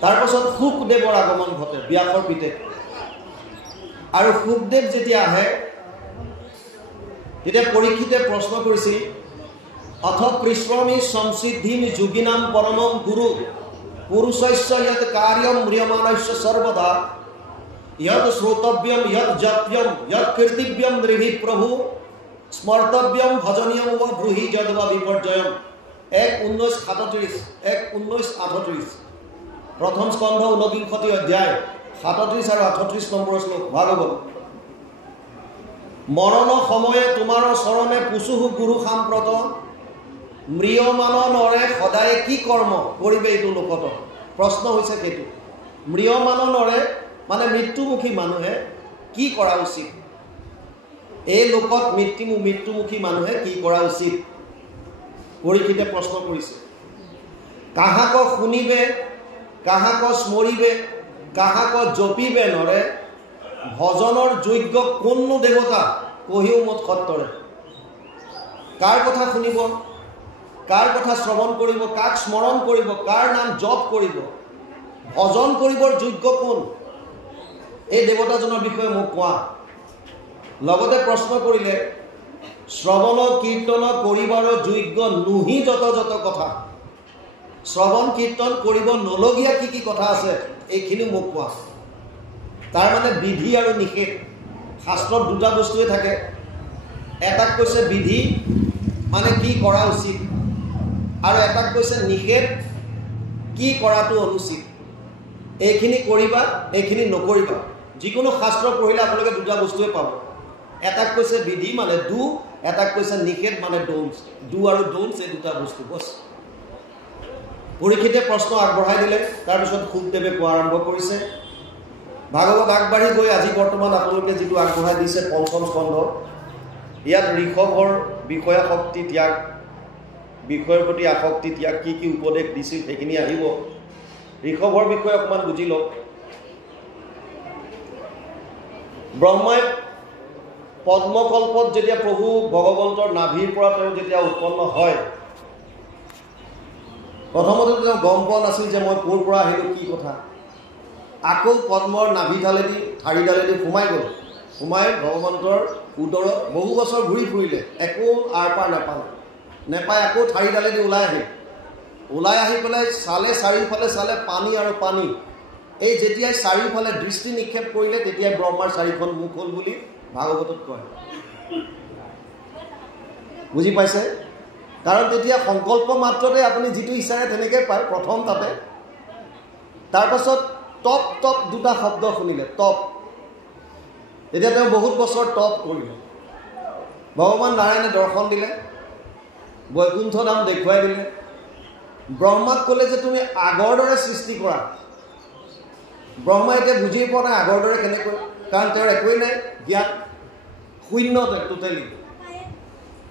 তাৰ পাছত শুকদেৱৰ আগমন ঘটে, ব্যাসৰ পিতেক। আৰু শুকদেৱ যেতিয়া আহে, তেতিয়া পৰীক্ষিতে প্ৰশ্ন কৰিছিল, অথ কৃষ্ণমী সংসিদ্ধিম যোগিনাম পৰমম গুৰু পুৰুষস্য য়ৎ কাৰ্যম ম্ৰিয়মাণস্য সৰ্বদা য়ৎ শ্ৰোতব্যম য়ৎ জপ্যম য়ৎ কীৰ্তিব্যম নৃহি প্ৰভু স্মৰ্তব্যম ভজনীয়ম वा ব্ৰুহি যদবা বিপৰ্যয়ম। 1:19-38 প্ৰথম স্কন্ধ 29 অধ্যায় 37 আৰু 38 নম্বৰ শ্লোক ভাগৱত। মৰণ সময়ে তোমাৰ চৰণে পুচুহু গুৰু সাম্প্ৰত ম্ৰিয়মান নৰে সদায় কি কৰ্ম কৰিবে। এইটো লোকত প্ৰশ্ন হৈছে সেইটো। ম্ৰিয়মান নৰে মানে মৃত্যুমুখী মানুহে কি কৰা উচিত। এই লোকত মৃত্যুমুখী মানুহে কি কৰা উচিত পৰীক্ষিতে প্ৰশ্ন কৰিছে। কাহাক শুনিবে, কাহাক স্মৰিবে, কাহাক জপিবে নৰে ভজনৰ যোগ্য কোননো দেৱতা কহিও মত সত্তৰে। কাৰ কথা শুনিব, কাৰ কথা শ্ৰৱণ কৰিব, কাক স্মৰণ কৰিব, কাৰ নাম জপ কৰিব, ভজন কৰিবৰ যোগ্য কোন, এই দেৱতাজনৰ বিষয়ে মোক কোৱা। লগতে প্ৰশ্ন কৰিলে, শ্ৰৱণ কীৰ্তন কৰিবৰ যোগ্য নুহি যত যত কথা, শ্ৰৱণ কীৰ্তন কৰিব নলগীয়া কি কি কথা আছে এইখিনি মোক কোৱা। তাৰ মানে বিধি আৰু নিষেধ। শাস্ত্ৰত দুটা বস্তুৱে থাকে। এটাক কৈছে বিধি মানে কি কৰা উচিত, আৰু এটাক কৈছে নিষেধ কি কৰাটো অনুচিত। এইখিনি কৰিবা, এইখিনি নকৰিবা। যিকোনো শাস্ত্ৰ পঢ়িলে আপোনালোকে দুটা বস্তুৱে পাব। এটাক কৈছে বিধি মানে ডু, এটাক কৈছে নিষেধ মানে ডোন্টছ। ডু আৰু ডোন্টছ এই দুটা বস্তু বছ। পৰীক্ষিতে প্ৰশ্ন আগবঢ়াই দিলে। তাৰপিছত শুকদেৱে কোৱা আৰম্ভ কৰিছে। ভাগৱত আগবাঢ়ি গৈ আজি বৰ্তমান আপোনালোকে যিটো আগবঢ়াই দিছে পঞ্চম স্কন্ধ, ইয়াত ঋষভৰ বিষয়াশক্তি ত্যাগ, বিষয়ৰ প্ৰতি আসক্তি ত্যাগ, কি কি উপদেশ দিছিল সেইখিনি আহিব। ঋষভৰ বিষয়ে অকণমান বুজি লওক। ব্ৰহ্মাই পদ্মকল্পত যেতিয়া প্ৰভু ভগৱন্তৰ নাভিৰ পৰা তেওঁ যেতিয়া উৎপন্ন হয়, প্ৰথমতে তেওঁ গম পোৱা নাছিল যে মই ক'ৰ পৰা আহিলোঁ, কি কথা। আকৌ পদ্মৰ নাভিডালেদি ঠাৰিডালেদি সোমাই গ'ল। সোমাই ভগৱন্তৰ উদৰত বহু বছৰ ঘূৰি ফুৰিলে, একো আৰ পাৰ নেপায়। আকৌ ঠাৰিডালেদি ওলাই আহিল। ওলাই আহি পেলাই চালে, চাৰিওফালে চালে পানী আৰু পানী। এই যেতিয়াই চাৰিওফালে দৃষ্টি নিক্ষেপ কৰিলে, তেতিয়াই ব্ৰহ্মাৰ চাৰিখন মুখ হ'ল বুলি ভাগৱতত কয়। বুজি পাইছে? কাৰণ তেতিয়া সংকল্প মাত্ৰতে আপুনি যিটো ইচ্ছাৰে তেনেকৈ পায়। প্ৰথম তাতে, তাৰপাছত তপ তপ দুটা শব্দ শুনিলে, তপ। তেতিয়া তেওঁ বহুত বছৰ তপ কৰিলে। ভগৱান নাৰায়ণে দৰ্শন দিলে, বৈকুণ্ঠ ধাম দেখুৱাই দিলে। ব্ৰহ্মাক ক'লে যে তুমি আগৰ দৰে সৃষ্টি কৰা। ব্ৰহ্মাই এতিয়া বুজি পোৱা নাই আগৰ দৰে কেনেকৈ, কাৰণ তেওঁৰ একোৱেই নাই, জ্ঞান শূন্য টোটেলি।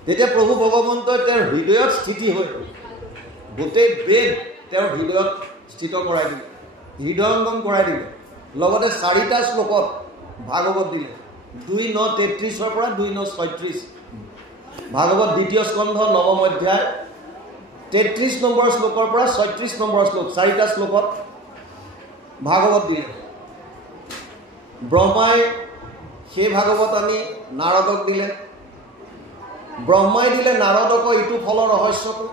তেতিয়া প্ৰভু ভগৱন্তই তেওঁৰ হৃদয়ত স্থিতি হৈ গোটেই বেদ তেওঁৰ হৃদয়ত স্থিত কৰাই দিলে, হৃদয়ংগম কৰাই দিলে। লগতে 4টা শ্লোকত ভাগৱত দিলে, 2:9-33 পৰা 2:36। ভাগৱত দ্বিতীয় স্কন্ধ 9ম অধ্যায় 33 নম্বৰ শ্লোকৰ পৰা 36 নম্বৰ শ্লোক, 4টা শ্লোকত ভাগৱত দিলে। ব্ৰহ্মাই সেই ভাগৱত আনি নাৰদক দিলে। ব্ৰহ্মাই দিলে নাৰদক ইটো ফলৰ ৰহস্যটো।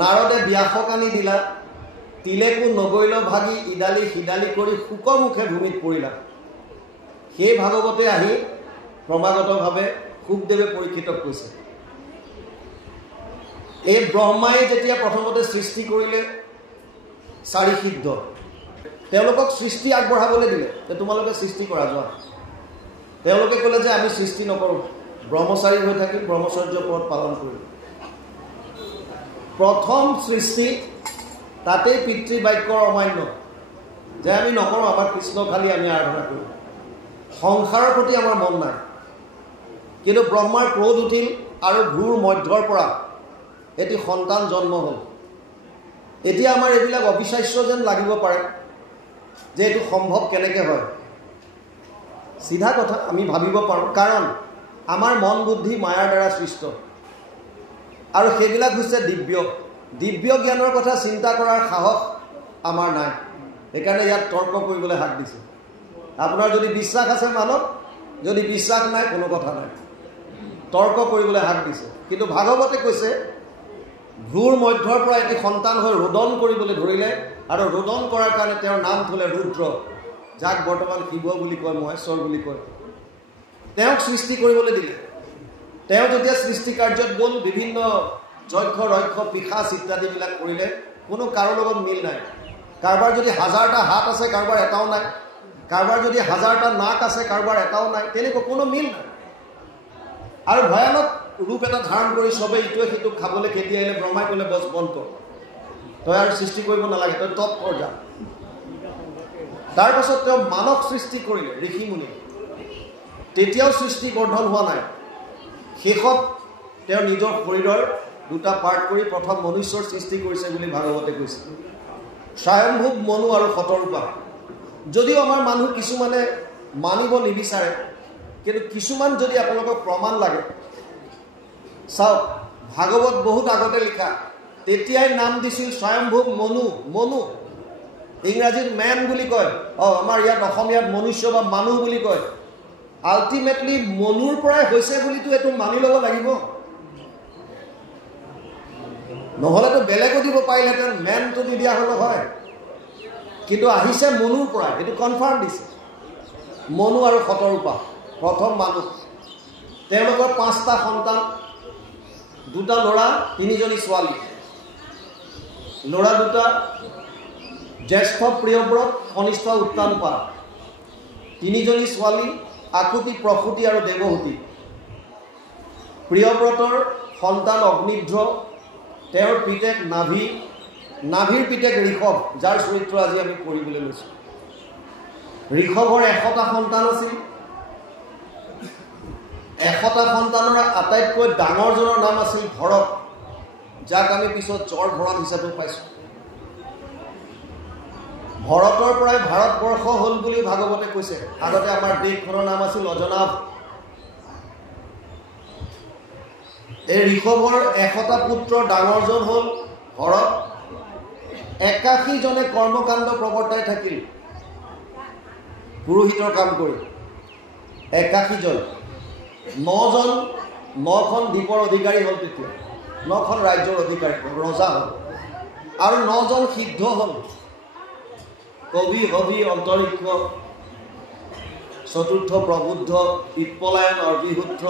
নাৰদে ব্যাসক আনি দিলা। তিলেকো নগৈল ভাগি ইডালি সিডালি কৰি শুকমুখে ভূমিত পৰিলা। সেই ভাগৱতে আহি ক্ৰমাগতভাৱে শুকদেৱে পৰীক্ষিতক কৈছে, এই ব্ৰহ্মাই যেতিয়া প্ৰথমতে সৃষ্টি কৰিলে 4 সিদ্ধ, তেওঁলোকক সৃষ্টি আগবঢ়াবলৈ দিলে যে তোমালোকে সৃষ্টি কৰা যোৱা। তেওঁলোকে ক'লে যে আমি সৃষ্টি নকৰোঁ, ব্ৰহ্মচাৰী হৈ থাকি ব্ৰহ্মচৰ্য পদ পালন কৰিম। প্ৰথম সৃষ্টি তাতেই পিতৃ বাক্যৰ অমান্য, যে আমি নকৰোঁ, আমাৰ কৃষ্ণ খালি আমি আৰাধনা কৰোঁ, সংসাৰৰ প্ৰতি আমাৰ মন নাই। কিন্তু ব্ৰহ্মাৰ ক্ৰোধ উঠিল আৰু ভ্ৰুৰ মধ্যৰ পৰা এটি সন্তান জন্ম হ'ল। এতিয়া আমাৰ এইবিলাক অবিশ্বাস্য যেন লাগিব পাৰে যে এইটো সম্ভৱ কেনেকৈ হয়। চিধা কথা, আমি ভাবিব পাৰোঁ, কাৰণ আমাৰ মন বুদ্ধি মায়াৰ দ্বাৰা সৃষ্ট, আৰু সেইবিলাক হৈছে দিব্য জ্ঞানৰ কথা চিন্তা কৰাৰ সাহস আমাৰ নাই। সেইকাৰণে ইয়াত তৰ্ক কৰিবলৈ হাত দিছে। আপোনাৰ যদি বিশ্বাস আছে মানক, যদি বিশ্বাস নাই কোনো কথা নাই, তৰ্ক কৰিবলৈ হাত দিছে। কিন্তু ভাগৱতে কৈছে ভ্ৰুৰ মধ্যৰ পৰা এটি সন্তান হৈ ৰোদন কৰিবলৈ ধৰিলে, আৰু ৰোদন কৰাৰ কাৰণে তেওঁৰ নাম থলে ৰুদ্ৰ, যাক বৰ্তমান শিৱ বুলি কয়, মহেশ্বৰ বুলি কয়। তেওঁক সৃষ্টি কৰিবলৈ দিলে। তেওঁ যেতিয়া সৃষ্টি কাৰ্যত গ'ল, বিভিন্ন যক্ষ ৰক্ষ পিশাচ ইত্যাদিবিলাক কৰিলে, কোনো কাৰো লগত মিল নাই। কাৰোবাৰ যদি 1000টা হাত আছে, কাৰোবাৰ এটাও নাই। কাৰোবাৰ যদি 1000টা নাক আছে, কাৰোবাৰ এটাও নাই। তেনেকুৱা কোনো মিল নাই। আৰু ভয়ানক ৰূপ এটা ধাৰণ কৰি চবেই ইটোৱে সিটোক খাবলৈ খেদি আহিলে। ব্ৰহ্মাই ক'লে বছ বন্ধ, তই আৰু সৃষ্টি কৰিব নালাগে, তই তপ কৰ যা। তাৰপাছত তেওঁ মানৱ সৃষ্টি কৰিলে, ঋষিমুনি। তেতিয়াও সৃষ্টি বৰ্ধন হোৱা নাই। শেষত তেওঁ নিজৰ শৰীৰৰ 2টা পাৰ্ট কৰি প্ৰথম মনুষ্যৰ সৃষ্টি কৰিছে বুলি ভাগৱতে কৈছে। স্বয়ম্ভুৱ মনু আৰু শতৰূপা। যদিও আমাৰ মানুহ কিছুমানে মানিব নিবিচাৰে, কিন্তু কিছুমান যদি আপোনালোকক প্ৰমাণ লাগে, চাওক ভাগৱত বহুত আগতে লিখা। তেতিয়াই নাম দিছিল স্বয়ম্ভুৱ মনু। ইংৰাজীত মেন বুলি কয়, আমাৰ ইয়াত অসমীয়াত মনুষ্য বা মানুহ বুলি কয়। আল্টিমেটলি মনুৰ পৰাই হৈছে বুলিতো এইটো মানি ল'ব লাগিব, নহ'লেতো বেলেগো দিব পাৰিলেহেঁতেন, মেনটো নিদিয়া হ'লে হয়। কিন্তু আহিছে মনুৰ পৰা, এইটো কনফাৰ্ম দিছে। মনু আৰু শতৰূপা প্ৰথম মানুহ। তেওঁলোকৰ 5টা সন্তান, 2টা ল'ৰা 3জনী ছোৱালী। ল'ৰা 2টা জ্যেষ্ঠ প্ৰিয়ব্ৰত, কনিষ্ঠ উত্তানপাদ। 3জনী ছোৱালী আকুতি, প্ৰসূতি আৰু দেৱহূতি। প্ৰিয়ব্ৰতৰ সন্তান অগ্নিধ্ৰ, তেওঁৰ পিতেক নাভিৰ পিতেক ঋষভ, যাৰ চৰিত্ৰ আজি আমি পঢ়িবলৈ লৈছোঁ। ঋষভৰ 100টা সন্তান আছিল। 100টা সন্তানৰ আটাইতকৈ ডাঙৰজনৰ নাম আছিল ভৰত, যাক আমি পিছত জৰ ভৰত হিচাপে পাইছোঁ। ভৰতৰ পৰাই ভাৰতবৰ্ষ হ'ল বুলি ভাগৱতে কৈছে। আগতে আমাৰ দেশখনৰ নাম আছিল অজনাভ। এই ঋষভৰ 100টা পুত্ৰৰ ডাঙৰজন হ'ল ভৰত। 81 জনে কৰ্মকাণ্ড প্ৰৱৰ্তাই থাকিল, পুৰোহিতৰ কাম কৰি। 81 জন, 9খন দ্বীপৰ অধিকাৰী হ'ল। তেতিয়া 9খন ৰাজ্যৰ অধিকাৰী ৰজা হ'ল, আৰু 9জন সিদ্ধ হ'ল। কবি, হবি, অন্তৰিক্ষ, চতুৰ্থ প্ৰবুদ্ধ, পিপ্পলায়ন, অৰ্বিহুত্ৰ,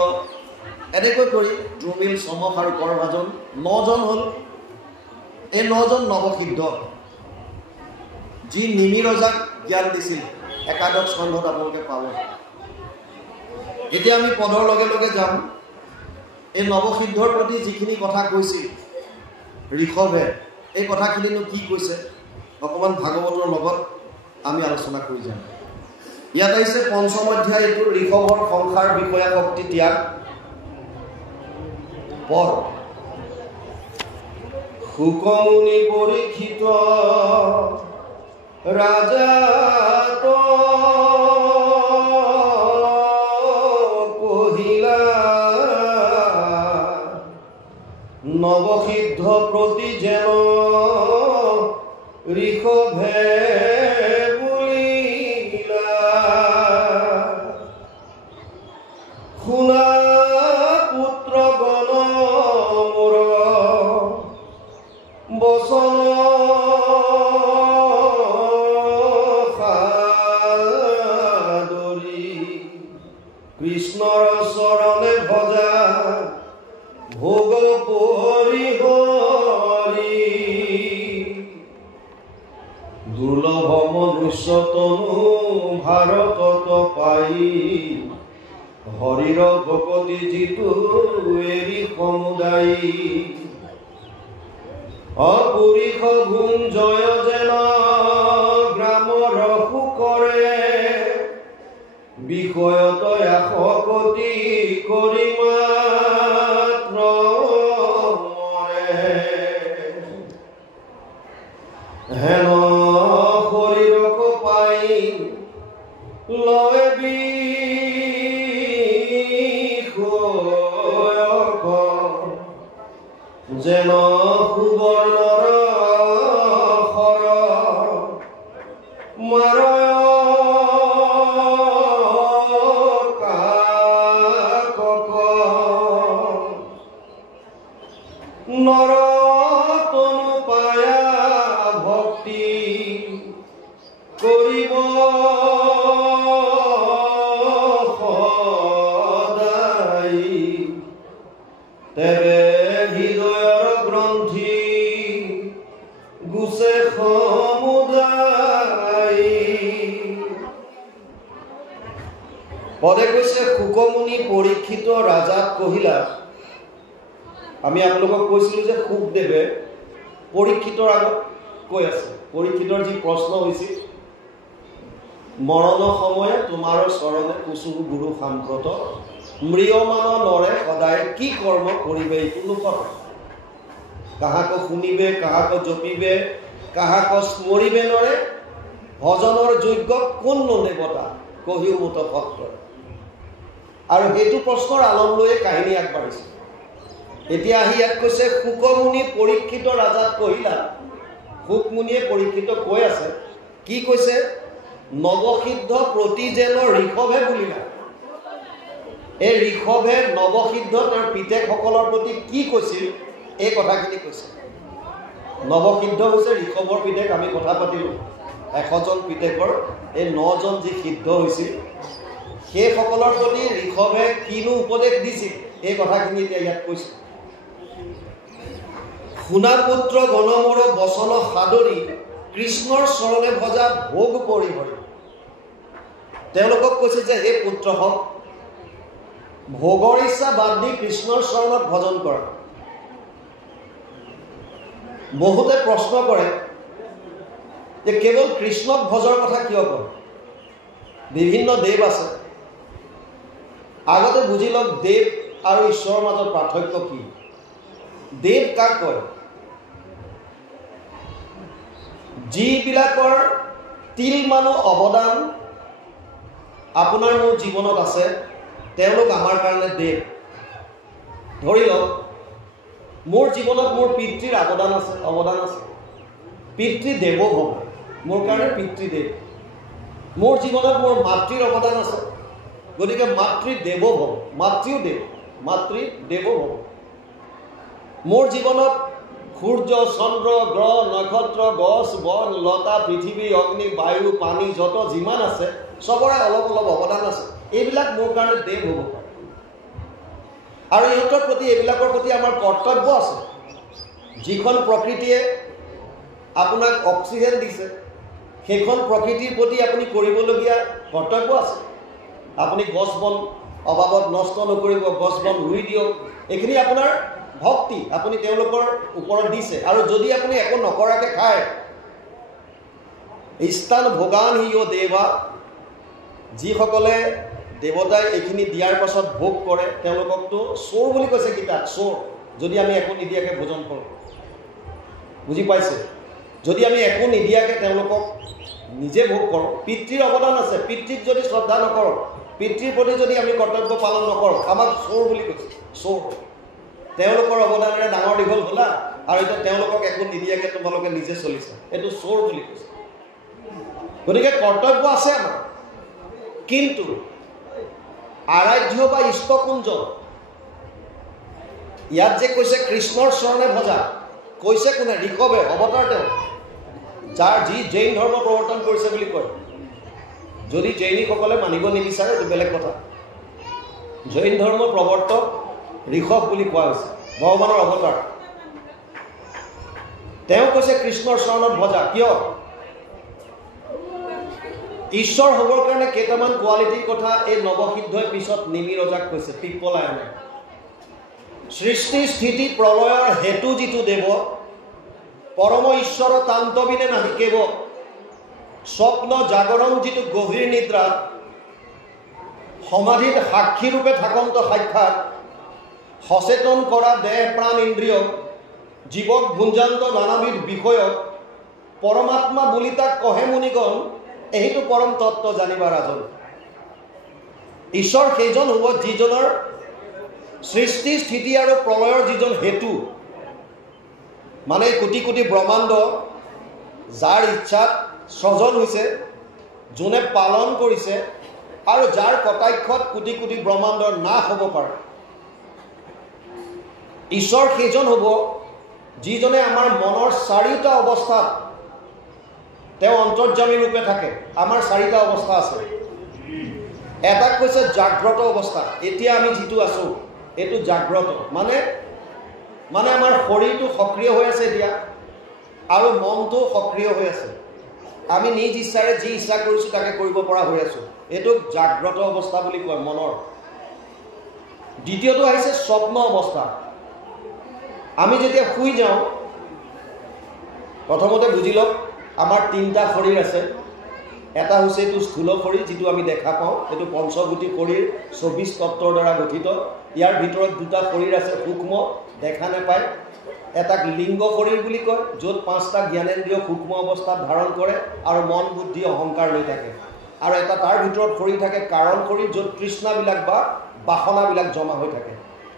এনেকৈ কৰি দ্ৰুমিল, চমক আৰু কৰভাজন 9জন হ'ল। এই 9জন নৱসিদ্ধ, যি নিমি ৰজাক জ্ঞান দিছিল। একাদশ স্কন্ধত আপোনালোকে পাব। এতিয়া আমি পদৰ লগে লগে যাম। এই নৱসিদ্ধৰ প্ৰতি যিখিনি কথা কৈছিল ঋষভে, এই কথাখিনিনো কি কৈছে অকণমান ভাগৱতৰ লগত আমি আলোচনা কৰি যাম। ইয়াত আহিছে 5ম অধ্যায়, এইটো ঋষভৰ সংসাৰ বিষয়া শক্তি ত্যাগ পদ। শুকমুনি পৰীক্ষিত ৰাজা কহিলা, নৱসিদ্ধ প্ৰতি যেন ঋষভে বুলিলা। শুনা পুত্ৰগণ মোৰ বচন সাদৰি, হৰি হৰি দুৰ্লভ মনুষ্য তনু ভাৰতত পাই হৰিৰ ভকতি যিটো এৰি সমুদায়ী অপুৰিষ গুণ জয় যেন গ্ৰামৰ সুকৰে বিষয়ত আশকতি কৰি মাত্ৰ মৰে হেন শৰীৰক পাই লয় বিষয়ক যেন সুবৰ্ণৰ শৰ মাৰয় কাকক নৰতনু পায়া ভক্তি কৰিব সদায় তেবে হৃদয়ৰ গ্ৰন্থি গুছে সমুদায় পদে কৈছে শুকমুনি পৰীক্ষিত ৰাজাক কহিলা আমি আপোনালোকক কৈছিলোঁ যে শুকদেৱে পৰীক্ষিতৰ আগত কৈ আছে পৰীক্ষিতৰ যি প্ৰশ্ন হৈছিল মৰণ সময়ে তোমাৰ চৰণে কুচুম গুৰু সাম্প্ৰত ম্ৰিয়মান নৰে সদায় কি কৰ্ম কৰিবে এইটো লোকৰ কাহাক শুনিবে কাহাক জপিবে কাহাক স্মৰিবে নৰে ভজনৰ যোগ্য কোননো দেৱতা কহিও মত সত্ৰ আৰু সেইটো প্ৰশ্নৰ আলম লৈয়ে কাহিনী আগবাঢ়িছে এতিয়া আহি ইয়াত কৈছে শুকমুনি পৰীক্ষিত ৰাজাত কহিলা শুকমুনিয়ে পৰীক্ষিত কৈ আছে কি কৈছে নৱসিদ্ধ প্ৰতিজেনৰ ঋষভে বুলিলা এই ঋষভে নৱসিদ্ধ তেওঁৰ পিতেকসকলৰ প্ৰতি কি কৈছিল এই কথাখিনি কৈছে নৱসিদ্ধ হৈছে ঋষভৰ পিতেক আমি কথা পাতিলোঁ 100জন পিতেকৰ এই 9জন যি সিদ্ধ হৈছিল সেইসকলৰ প্ৰতি ঋষভে কিনো উপদেশ দিছিল এই কথাখিনি এতিয়া ইয়াত কৈছে শুনা পুত্ৰ গণমৰ বচন সাদৰি কৃষ্ণৰ চৰণে ভজা ভোগ পৰিহৰি তেওঁলোকক কৈছে যে হে পুত্ৰ হওক ভোগৰ ইচ্ছা বাদ দি কৃষ্ণৰ চৰণত ভজন কৰা বহুতে প্ৰশ্ন কৰে যে কেৱল কৃষ্ণক ভজৰ কথা কিয় কয় বিভিন্ন দেৱ আছে আগতে বুজি লওক দেৱ আৰু ঈশ্বৰৰ মাজত পাৰ্থক্য কি দেৱ কাক কয় যিবিলাকৰ তিল মানুহ অৱদান আপোনাৰ মোৰ জীৱনত আছে তেওঁলোক আমাৰ কাৰণে দেৱ ধৰি লওক মোৰ জীৱনত মোৰ পিতৃৰ অৱদান আছে পিতৃদেৱ হ'ব মোৰ কাৰণে পিতৃদেৱ মোৰ জীৱনত মোৰ মাতৃৰ অৱদান আছে গতিকে মাতৃদেৱ হ'ব মাতৃদেৱ হ'ব মোৰ জীৱনত সূৰ্য চন্দ্ৰ গ্ৰহ নক্ষত্ৰ গছ বন লতা পৃথিৱী অগ্নি বায়ু পানী যত যিমান আছে চবৰে অলপ অলপ অৱদান আছে এইবিলাক মোৰ কাৰণে দেৱ হ'ব আৰু ইহঁতৰ প্ৰতি এইবিলাকৰ প্ৰতি আমাৰ কৰ্তব্য আছে যিখন প্ৰকৃতিয়ে আপোনাক অক্সিজেন দিছে সেইখন প্ৰকৃতিৰ প্ৰতি আপুনি কৰিবলগীয়া কৰ্তব্য আছে আপুনি গছ বন অভাৱত নষ্ট নকৰিব গছ বন ৰুই দিয়ক এইখিনি আপোনাৰ ভক্তি আপুনি তেওঁলোকৰ ওপৰত দিছে আৰু যদি আপুনি একো নকৰাকৈ খায় স্থান ভোগান হিও দেৱা যিসকলে দেৱতাই এইখিনি দিয়াৰ পাছত ভোগ কৰে তেওঁলোককতো চোৰ বুলি কৈছে গীতাত চোৰ যদি আমি একো নিদিয়াকৈ ভোজন কৰোঁ বুজি পাইছে যদি আমি একো নিদিয়াকৈ তেওঁলোকক নিজে ভোগ কৰোঁ পিতৃৰ অৱদান আছে পিতৃক যদি শ্ৰদ্ধা নকৰোঁ পিতৃৰ প্ৰতি যদি আমি কৰ্তব্য পালন নকৰোঁ আমাক চোৰ বুলি কৈছে চোৰ তেওঁলোকৰ অৱদানেৰে ডাঙৰ দীঘল হ'লা আৰু এতিয়া তেওঁলোকক একো নিদিয়াকৈ তোমালোকে নিজে চলিছা এইটো চোৰ বুলি কৈছে গতিকে কৰ্তব্য আছে আমাৰ কিন্তু আৰাধ্য বা ইষ্টকুঞ্জ ইয়াত যে কৈছে কৃষ্ণৰ চৰণে ভজা কৈছে কোনে ঋষভে অৱতাৰ তেওঁ যাৰ যি জৈন ধৰ্ম প্ৰৱৰ্তন কৰিছে বুলি কয় যদি জৈনিকসকলে মানিব নিবিচাৰে এইটো বেলেগ কথা জৈন ধৰ্ম প্ৰৱৰ্তক ঋষভ বুলি কোৱা হৈছে ভগৱানৰ অৱতাৰ। তেওঁ কৈছে কৃষ্ণৰ চৰণত ভজা। কিয়? ঈশ্বৰ হ'বৰ কাৰণে কেইটামান কোৱালিটিৰ কথা এই নৱসিদ্ধই পিছত নিমি ৰজাক কৈছে, পিপলাই আনে। সৃষ্টি স্থিতি প্ৰলয়ৰ হেতু যিটো দেৱ, পৰম ঈশ্বৰ তান্তবিনে নাহিকেব, স্বপ্ন জাগৰণ যিটো গভীৰ নিদ্ৰা, সমাধিত সাক্ষীৰূপে থাকন্ত সাক্ষাৎ, সচেতন কৰা দেহ প্ৰাণ ইন্দ্ৰিয়, জীৱক গুঞ্জান্ত নানাবিধ বিষয়ক, পৰমাত্মা বুলি তাক কহে মুনিগণ, এইটো পৰম তত্ত্ব জানিবা ৰাজন। ঈশ্বৰ সেইজন হ'ব যিজনৰ সৃষ্টি স্থিতি আৰু প্ৰলয়ৰ যিজন হেতু, মানে কোটি কোটি ব্ৰহ্মাণ্ড যাৰ ইচ্ছাত সৃজন হৈছে, যোনে পালন কৰিছে আৰু যাৰ কটাক্ষত কোটি কোটি ব্ৰহ্মাণ্ডৰ নাশ হ'ব পাৰে। ঈশ্বৰ সেইজন হ'ব যিজনে আমাৰ মনৰ চাৰিটা অৱস্থাত তেওঁ অন্তৰ্যামী ৰূপে থাকে। আমাৰ চাৰিটা অৱস্থা আছে। এটাক কৈছে জাগ্ৰত অৱস্থা। এতিয়া আমি যিটো আছোঁ এইটো জাগ্ৰত, মানে আমাৰ শৰীৰটো সক্ৰিয় হৈ আছে এতিয়া আৰু মনটো সক্ৰিয় হৈ আছে। আমি নিজ ইচ্ছাৰে যি ইচ্ছা কৰিছোঁ তাকে কৰিব পৰা হৈ আছোঁ। এইটোক জাগ্ৰত অৱস্থা বুলি কয় মনৰ। দ্বিতীয়টো আহিছে স্বপ্ন অৱস্থা। আমি যেতিয়া শুই যাওঁ, প্ৰথমতে বুজি লওক আমাৰ তিনিটা শৰীৰ আছে। এটা হৈছে এইটো স্থূল শৰীৰ, যিটো আমি দেখা পাওঁ, এইটো পঞ্চভূতি শৰীৰ 24 তত্ত্বৰ দ্বাৰা গঠিত। ইয়াৰ ভিতৰত দুটা শৰীৰ আছে সূক্ষ্ম, দেখা নাপায়। এটাক লিংগ শৰীৰ বুলি কয়, য'ত 5টা জ্ঞানেন্দ্ৰিয় সূক্ষ্ম অৱস্থাত ধাৰণ কৰে আৰু মন বুদ্ধি অহংকাৰ লৈ থাকে। আৰু এটা তাৰ ভিতৰত শৰীৰ থাকে কাৰণ শৰীৰ, য'ত তৃষ্ণাবিলাক বা বাসনাবিলাক জমা হৈ থাকে।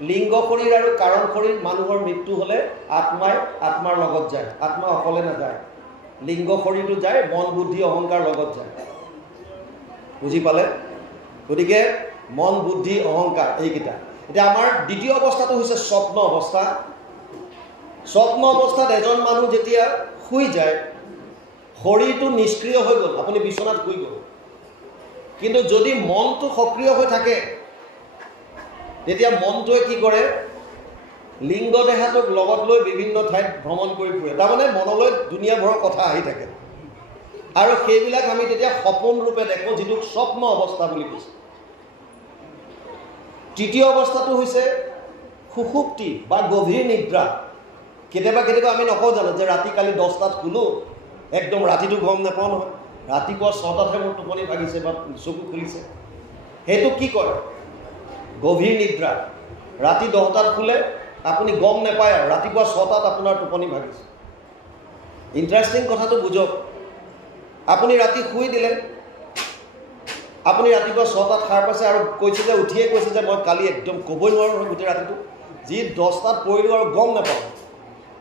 লিংগ শৰীৰ আৰু কাৰণ শৰীৰ, মানুহৰ মৃত্যু হ'লে আত্মাৰ লগত যায়, আত্মা অকলে নাযায়। লিংগ শৰীৰটো যায়, মন বুদ্ধি অহংকাৰ লগত যায়। বুজি পালে? গতিকে মন বুদ্ধি অহংকাৰ এইকেইটা। এতিয়া আমাৰ দ্বিতীয় অৱস্থাটো হৈছে স্বপ্ন অৱস্থা। স্বপ্ন অৱস্থাত এজন মানুহ যেতিয়া শুই যায়, শৰীৰটো নিষ্ক্ৰিয় হৈ গ'ল, আপুনি বিচনাত শুই গ'ল, কিন্তু যদি মনটো সক্ৰিয় হৈ থাকে তেতিয়া মনটোৱে কি কৰে? লিংগ দেহাটোক লগত লৈ বিভিন্ন ঠাইত ভ্ৰমণ কৰি ফুৰে। তাৰমানে মনলৈ দুনিয়াভৰৰ কথা আহি থাকে আৰু সেইবিলাক আমি তেতিয়া সপোন ৰূপে দেখোঁ, যিটোক স্বপ্ন অৱস্থা বুলি কৈছে। তৃতীয় অৱস্থাটো হৈছে সুষুপ্তি বা গভীৰ নিদ্ৰা। কেতিয়াবা আমি নকওঁ জানো যে ৰাতি কালি 10টাত শুলোঁ, একদম ৰাতিটো গম নাপাওঁ নহয়, ৰাতিপুৱা 6টাতহে মোৰ টোপনি ভাগিছে বা চকু খুলিছে। সেইটো কি কয়? গভীৰ নিদ্ৰা। ৰাতি 10টাত শুলে আপুনি গম নাপায় আৰু ৰাতিপুৱা 6টাত আপোনাৰ টোপনি ভাগিছে। ইণ্টাৰেষ্টিং কথাটো বুজক। আপুনি ৰাতি শুই দিলে, আপুনি ৰাতিপুৱা 6টাত সাৰ পাইছে আৰু কৈছে যে উঠিয়ে কৈছে যে মই কালি একদম ক'বই নোৱাৰোঁ নহয় গোটেই ৰাতিটো, যি 10টাত পৰিলোঁ আৰু গম নাপাওঁ।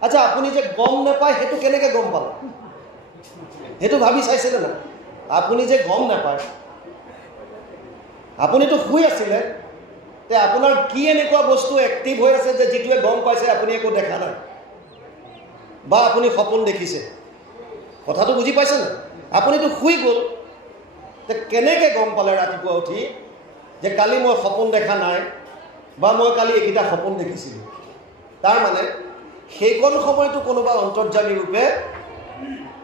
আচ্ছা, আপুনি যে গম নাপায় সেইটো কেনেকৈ গম পালে? সেইটো ভাবি চাইছিলে না? আপুনি যে গম নাপায়, আপুনিতো শুই আছিলে, তে আপোনাৰ কি এনেকুৱা বস্তু এক্টিভ হৈ আছে যে যিটোৱে গম পাইছে আপুনি একো দেখা নাই, বা আপুনি সপোন দেখিছে? কথাটো বুজি পাইছে না? আপুনিতো শুই গ'ল, তে কেনেকৈ গম পালে ৰাতিপুৱা উঠি যে কালি মই সপোন দেখা নাই বা মই কালি এইকেইটা সপোন দেখিছিলোঁ? তাৰমানে সেইকণ সময়তো কোনোবা অন্তৰ্যামী ৰূপে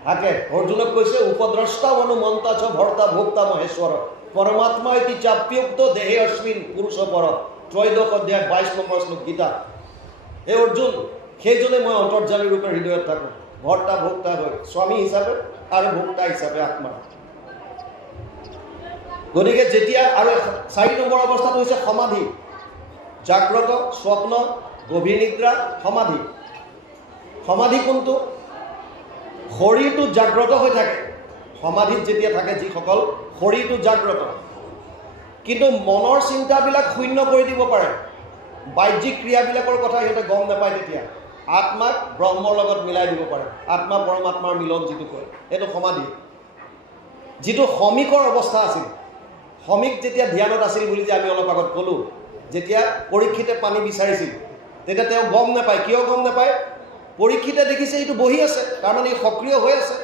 থাকে। অৰ্জুনক কৈছে উপদ্ৰষ্টা অনুমন্তা চ ভৰ্তা ভোক্তা মহেশ্বৰ পৰমাত্মা এটি চাপ্যুক্ত দেহে অশ্বিন পুৰুষ পৰ। 13 অধ্যায় 22 নম্বৰ শ্লোক গীতা। হে অৰ্জুন, সেইজনে মই অন্তৰ্যামী ৰূপে হৃদয়ত থাকোঁ, ভৰ্তা ভোক্তা হৈ, স্বামী হিচাপে আৰু ভোক্তা হিচাপে আত্মা। গতিকে যেতিয়া আৰু 4 নম্বৰ অৱস্থাটো হৈছে সমাধি। জাগ্ৰত, স্বপ্ন, গভীৰ নিদ্ৰা, সমাধি। সমাধি কোনটো? শৰীৰটো জাগ্ৰত হৈ থাকে। সমাধিত যেতিয়া থাকে যিসকল, শৰীৰটো জাগ্ৰত, কিন্তু মনৰ চিন্তাবিলাক শূন্য কৰি দিব পাৰে। বাহ্যিক ক্ৰিয়াবিলাকৰ কথা সিহঁতে গম নাপায়। তেতিয়া আত্মাক ব্ৰহ্মৰ লগত মিলাই দিব পাৰে। আত্মা পৰমাত্মাৰ মিলন যিটো কয়, এইটো সমাধি। যিটো সমীকৰ অৱস্থা আছিল, সমীক যেতিয়া ধ্যানত আছিল বুলি যে আমি অলপ আগত ক'লোঁ, যেতিয়া পৰীক্ষিতে পানী বিচাৰিছিল তেতিয়া তেওঁ গম নাপায়। কিয় গম নাপায়? পৰীক্ষিতে দেখিছে এইটো বহি আছে, তাৰমানে ই সক্ৰিয় হৈ আছে।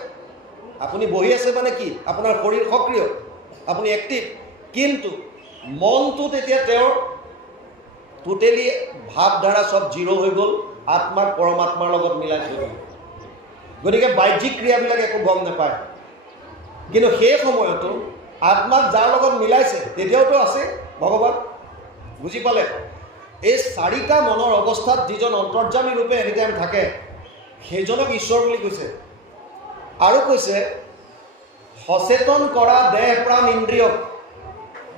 আপুনি বহি আছে মানে কি? আপোনাৰ শৰীৰ সক্ৰিয়, আপুনি এক্টিভ, কিন্তু মনটো তেতিয়া তেওঁৰ টোটেলি ভাৱধাৰা চব জিৰ' হৈ গ'ল, আত্মাক পৰমাত্মাৰ লগত মিলাই থৈ গ'ল। গতিকে বাহ্যিক ক্ৰিয়াবিলাক একো গম নাপায়। কিন্তু সেই সময়তো আত্মাক যাৰ লগত মিলাইছে তেতিয়াওতো আছে ভগৱান। বুজি পালে? এই চাৰিটা মনৰ অৱস্থাত যিজন অন্তৰ্যামী ৰূপে এনিটাইম থাকে সেইজনক ঈশ্বৰ বুলি কৈছে। আৰু কৈছে সচেতন কৰা দেহ প্ৰাণ ইন্দ্ৰিয়ক,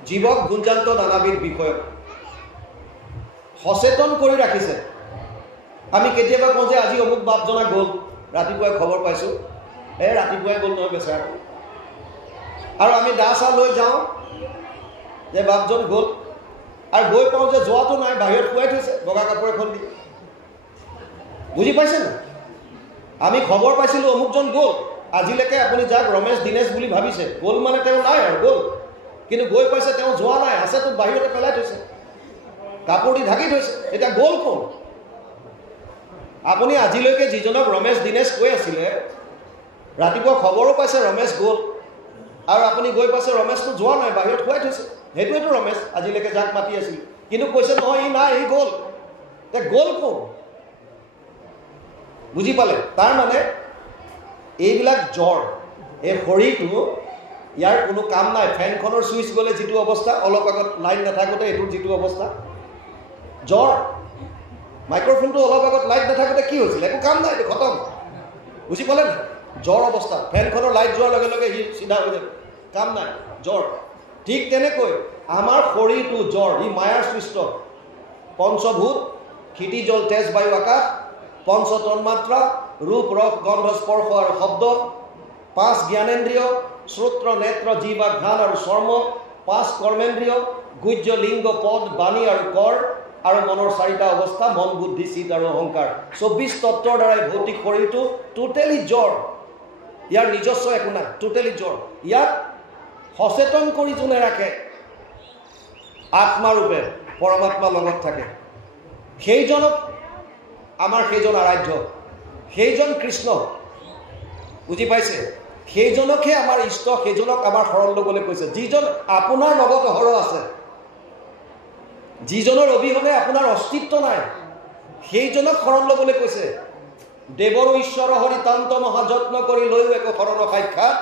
জীৱক গুঞ্জান্ত নানাবিধ বিষয়ক সচেতন কৰি ৰাখিছে। আমি কেতিয়াবা কওঁ যে আজি অমুক বাপজনা গ'ল, ৰাতিপুৱাই খবৰ পাইছোঁ, ৰাতিপুৱাই গ'ল নহয় বেচাৰা। আৰু আমি দা চা লৈ যাওঁ যে বাপজন গ'ল, আৰু গৈ পাওঁ যে যোৱাটো নাই, বাহিৰত শুৱাই থৈছে বগা কাপোৰ এখন দি। বুজি পাইছে না? আমি খবৰ পাইছিলোঁ অমুকজন গ'ল, আজিলৈকে আপুনি যাক ৰমেশ দীনেশ বুলি ভাবিছে, গ'ল মানে তেওঁ নাই আৰু গ'ল। কিন্তু গৈ পাইছে তেওঁ যোৱা নাই, আছে তোক বাহিৰতে পেলাই থৈছে, কাপোৰ দি ঢাকি থৈছে। এতিয়া গ'ল কোন? আপুনি আজিলৈকে যিজনক ৰমেশ দীনেশ কৈ আছিলে, ৰাতিপুৱা খবৰো পাইছে ৰমেশ গ'ল, আৰু আপুনি গৈ পাইছে ৰমেশটো যোৱা নাই, বাহিৰত শুৱাই থৈছে। সেইটোৱেতো ৰমেশ আজিলৈকে যাক মাতি আছিল। কিন্তু কৈছে নহয় ই নাই, ই গ'ল। এতিয়া গ'ল কোন? বুজি পালে? তাৰ মানে এইবিলাক জ্বৰ, এই শৰীৰটো ইয়াৰ কোনো কাম নাই। ফেনখনৰ ছুইচ গ'লে যিটো অৱস্থা, অলপ আগত লাইট নাথাকোঁতে এইটোৰ যিটো অৱস্থা, জ্বৰ। মাইক্ৰফোনটো অলপ আগত লাইট নাথাকোঁতে কি হৈছিল? একো কাম নাই, খতম। বুজি পালে নাই? জ্বৰ অৱস্থা। ফেনখনৰ লাইট যোৱাৰ লগে লগে সি চিধা হৈ যাব, কাম নাই, জ্বৰ। ঠিক তেনেকৈ আমাৰ শৰীৰটো জ্বৰ, ই মায়াৰ সৃষ্ট। পঞ্চভূত, ক্ষিতি জল তেজ বায়ু আকাশ, পঞ্চ তন্মাত্ৰা, ৰূপ ৰস গন্ধ স্পৰ্শ আৰু শব্দ, 5 জ্ঞানেন্দ্ৰিয়, শ্ৰোত্ৰ নেত্ৰ জিহ্বা ঘ্ৰাণ আৰু চৰ্ম, 5 কৰ্মেন্দ্ৰিয়, গুহ্য লিংগ পদ বাণী আৰু কৰ, আৰু মনৰ 4টা অৱস্থা, মন বুদ্ধি চিত আৰু অহংকাৰ। 24 তত্ত্বৰ দ্বাৰাই ভৌতিক শৰীৰটো টোটেলি জ্বৰ। ইয়াৰ নিজস্ব একো নাই, টোটেলি জ্বৰ। ইয়াক সচেতন কৰি যোনে ৰাখে, আত্মাৰূপে পৰমাত্মা লগত থাকে, সেইজনক আমাৰ সেইজন আৰাধ্য, সেইজন কৃষ্ণ। বুজি পাইছে? সেইজনকহে আমাৰ ইষ্ট, সেইজনক আমাৰ শৰণ ল'বলৈ কৈছে। যিজন আপোনাৰ লগত অহৰহ আছে, যিজনৰ অবিহনে আপোনাৰ অস্তিত্ব নাই, সেইজনক শৰণ ল'বলৈ কৈছে। দেৱৰো ঈশ্বৰ হৰিতান্ত মহাযত্ন কৰি লৈও একো শৰণ সাক্ষাৎ,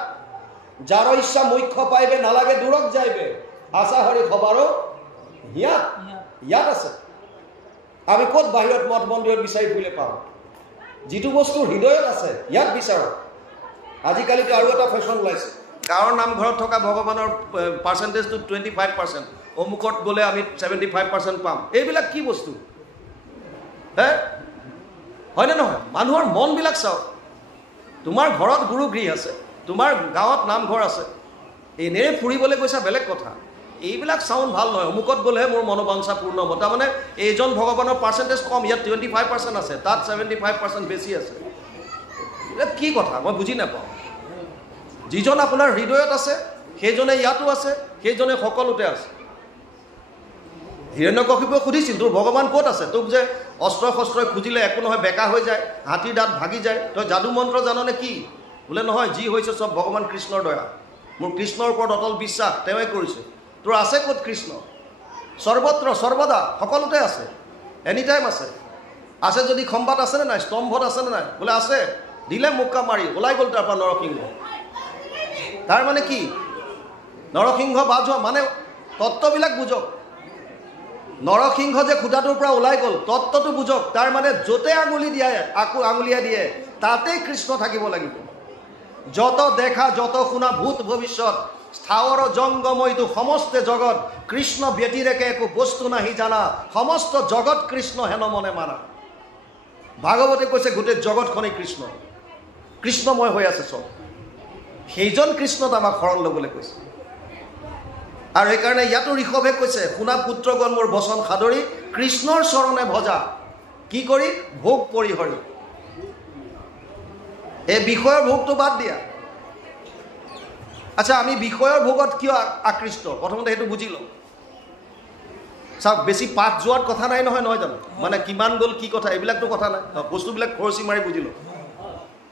যাৰ ইচ্ছা মুখ্য পাইবে নালাগে দূৰক যাইবে, আশা হৰি খবৰো ইয়াত আছে। আমি ক'ত বাহিৰত মঠ মন্দিৰত বিচাৰি ফুৰিলে পাওঁ? যিটো বস্তু হৃদয়ত আছে ইয়াত বিচাৰক। আজিকালিতো আৰু এটা ফেশ্বন ওলাইছে, গাঁৱৰ নামঘৰত থকা ভগৱানৰ পাৰ্চেণ্টেজটো 25%, অমুকত গ'লে আমি 75% পাম। এইবিলাক কি বস্তু হয়নে নহয়? মানুহৰ মনবিলাক চাওক। তোমাৰ ঘৰত গুৰু গৃহ আছে, তোমাৰ গাঁৱত নামঘৰ আছে, এনেই ফুৰিবলৈ গৈছা বেলেগ কথা। এইবিলাক চাউণ্ড ভাল নহয়। অমুকত গ'লেহে মোৰ মনোবাঞ্ছা পূৰ্ণ হ'ব। তাৰমানে এইজন ভগৱানৰ পাৰ্চেণ্টেজ কম, ইয়াত 25% আছে, তাত 75% বেছি আছে। কি কথা মই বুজি নাপাওঁ। যিজন আপোনাৰ হৃদয়ত আছে সেইজনে ইয়াতো আছে, সেইজনে সকলোতে আছে। হিৰণ্যকশিপুৱে সুধিছিল তোৰ ভগৱান ক'ত আছে? তোক যে অস্ত্ৰ শস্ত্ৰই খুজিলে একো নহয়, বেকা হৈ যায়, হাতীৰ দাঁত ভাগি যায়, তই যাদু মন্ত্ৰ জাননে কি? বোলে নহয়, যি হৈছে চব ভগৱান কৃষ্ণৰ দয়া, মোৰ কৃষ্ণৰ ওপৰত অটল বিশ্বাস, তেওঁৱে কৰিছে। তোৰ আছে ক'ত কৃষ্ণ? সৰ্বত্ৰ সৰ্বদা সকলোতে আছে, এনিটাইম আছে। আছে যদি খম্বাত আছেনে নাই? স্তম্ভত আছেনে নাই? বোলে আছে। দিলে মুক্কা মাৰি ওলাই গ'ল তাৰ পৰা নৰসিংহ। তাৰ মানে কি? নৰসিংহ বাজ হোৱা মানে তত্ত্ববিলাক বুজক। নৰসিংহ যে খুটাটোৰ পৰা ওলাই গ'ল, তত্ত্বটো বুজক। তাৰ মানে য'তে আঙুলি দিয়ে, আকৌ আঙুলিয়াই দিয়ে, তাতেই কৃষ্ণ থাকিব লাগিব। যত দেখা যত শুনা ভূত ভৱিষ্যত স্থাৱৰ জংগময়টো সমস্তে জগত, কৃষ্ণ ব্যতিৰেকে একো বস্তু নাহি জানা, সমস্ত জগত কৃষ্ণ হেন মনে মানা। ভাগৱতে কৈছে গোটেই জগতখনেই কৃষ্ণ, কৃষ্ণময় হৈ আছে চব। সেইজন কৃষ্ণত আমাক শৰণ ল'বলৈ কৈছে। আৰু সেইকাৰণে ইয়াতো ঋষভে কৈছে শুনা পুত্ৰগণ মোৰ বচন সাদৰি, কৃষ্ণৰ চৰণে ভজা কি কৰি ভোগ পৰিহৰি। এই বিষয়ৰ ভোগটো বাদ দিয়া। আচ্ছা, আমি বিষয়ৰ ভোগত কিয় আকৃষ্ট? প্ৰথমতে সেইটো বুজি লওঁ। চাওক, বেছি পাঠ যোৱাত কথা নাই নহয়, নহয় জানো? মানে কিমান গ'ল কি কথা, এইবিলাকতো কথা নাই। বস্তুবিলাক খৰচি মাৰি বুজি লওঁ।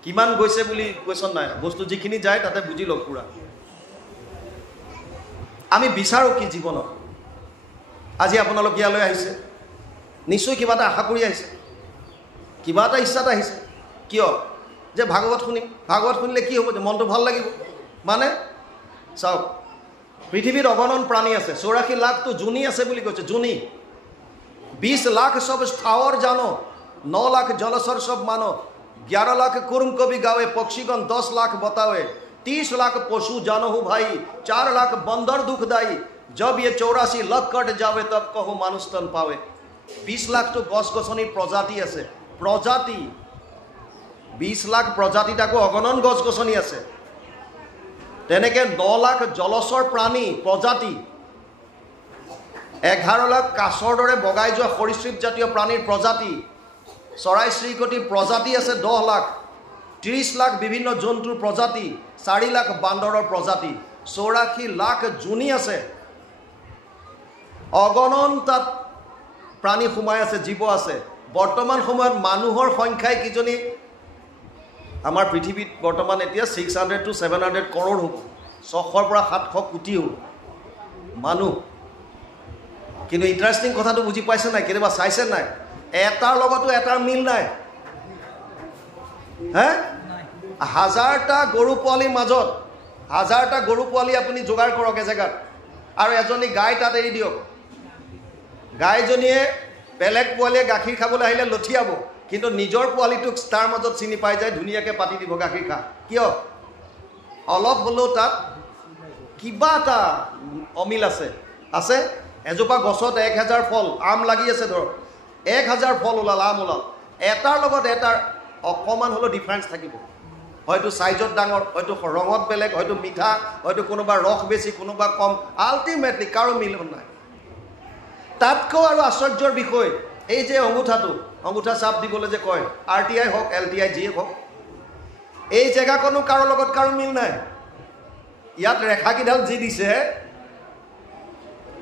কিমান গৈছে বুলি কুৱেশ্যন নাই, বস্তু যিখিনি যায় তাতে বুজি লওক পুৰা। আমি বিচাৰোঁ কি জীৱনত? আজি আপোনালোক ইয়ালৈ আহিছে, নিশ্চয় কিবা এটা আশা কৰি আহিছে, কিবা এটা ইচ্ছাত আহিছে। কিয়? যে ভাগৱত শুনিম, ভাগৱত শুনিলে কি হ'ব? যে মনটো ভাল লাগিব। মানে চাওক, পৃথিৱীত অগণন প্ৰাণী আছে, 84 লাখটো জুনি আছে বুলি কৈছে। জুনি 20 লাখ সব স্থাৱৰ জানো, 9 লাখ জলচৰ সব মানো, 11 লাখ কুरुम कवि गावे, पक्षीगण 10 लाख बतावे, 30 लाख पशु जानो हूँ भाई, 4 लाख बंदर दुखदाई, जब ये 84 लाख कट जावे तब कहो मानुष तन पावे। 20 लाख तो गस गसनिर प्रजाति আছে, प्रजाति 20 लाख प्रजाति ताको अगणन गस गसनि আছে। তেনেকে 9 লাখ জলচৰ প্ৰাণী প্ৰজাতি, 11 লাখ কাছৰ দৰে বগাই যোৱা সৰীসৃপ জাতীয় প্ৰাণীৰ প্ৰজাতি, চৰাই চিৰিকটিৰ প্ৰজাতি আছে 10 লাখ, 30 লাখ বিভিন্ন জন্তুৰ প্ৰজাতি, 4 লাখ বান্দৰৰ প্ৰজাতি, 84 লাখ জুনি আছে। অগণন তাত প্ৰাণী সোমাই আছে, জীৱ আছে। বৰ্তমান সময়ত মানুহৰ সংখ্যাই কিজনী? আমাৰ পৃথিৱীত বৰ্তমান এতিয়া 600 to 700 কৰোৰ হ'ব, 600 পৰা 700 কোটি হ'ব মানুহ। কিন্তু ইণ্টাৰেষ্টিং কথাটো বুজি পাইছে নাই? কেতিয়াবা চাইছে নাই? এটাৰ লগতো এটাৰ মিল নাই। হে, 1000টা গৰু পোৱালিৰ মাজত 1000টা গৰু পোৱালি আপুনি যোগাৰ কৰক এজেগাত, আৰু এজনী গাই তাত এৰি দিয়ক। গাইজনীয়ে বেলেগ পোৱালীয়ে গাখীৰ খাবলৈ আহিলে লঠিয়াব, কিন্তু নিজৰ পোৱালিটোক তাৰ মাজত চিনি পাই যায়, ধুনীয়াকৈ পাতি দিব গাখীৰ খা। কিয়? অলপ হ'লেও তাত কিবা এটা অমিল আছে। আছে এজোপা গছত 1000 ফল, আম লাগি আছে ধৰক, 1000 ফল ওলাল, আম ওলাল, এটাৰ লগত এটাৰ অকণমান হ'লেও ডিফাৰেঞ্চ থাকিব। হয়তো চাইজত ডাঙৰ, হয়তো ৰঙত বেলেগ, হয়তো মিঠা, হয়তো কোনোবা ৰস বেছি, কোনোবা কম, আল্টিমেটলি কাৰো মিলন নাই। তাতকৈ আৰু আশ্চৰ্যৰ বিষয় এই যে অঙুঠাটো, অঙুঠা চাপ দিবলৈ যে কয়, RTI হওক LTI যিয়ে হওক, এই জেগাকনো কাৰো লগত কাৰো মিল নাই। ইয়াত ৰেখাকেইডাল যি দিছে,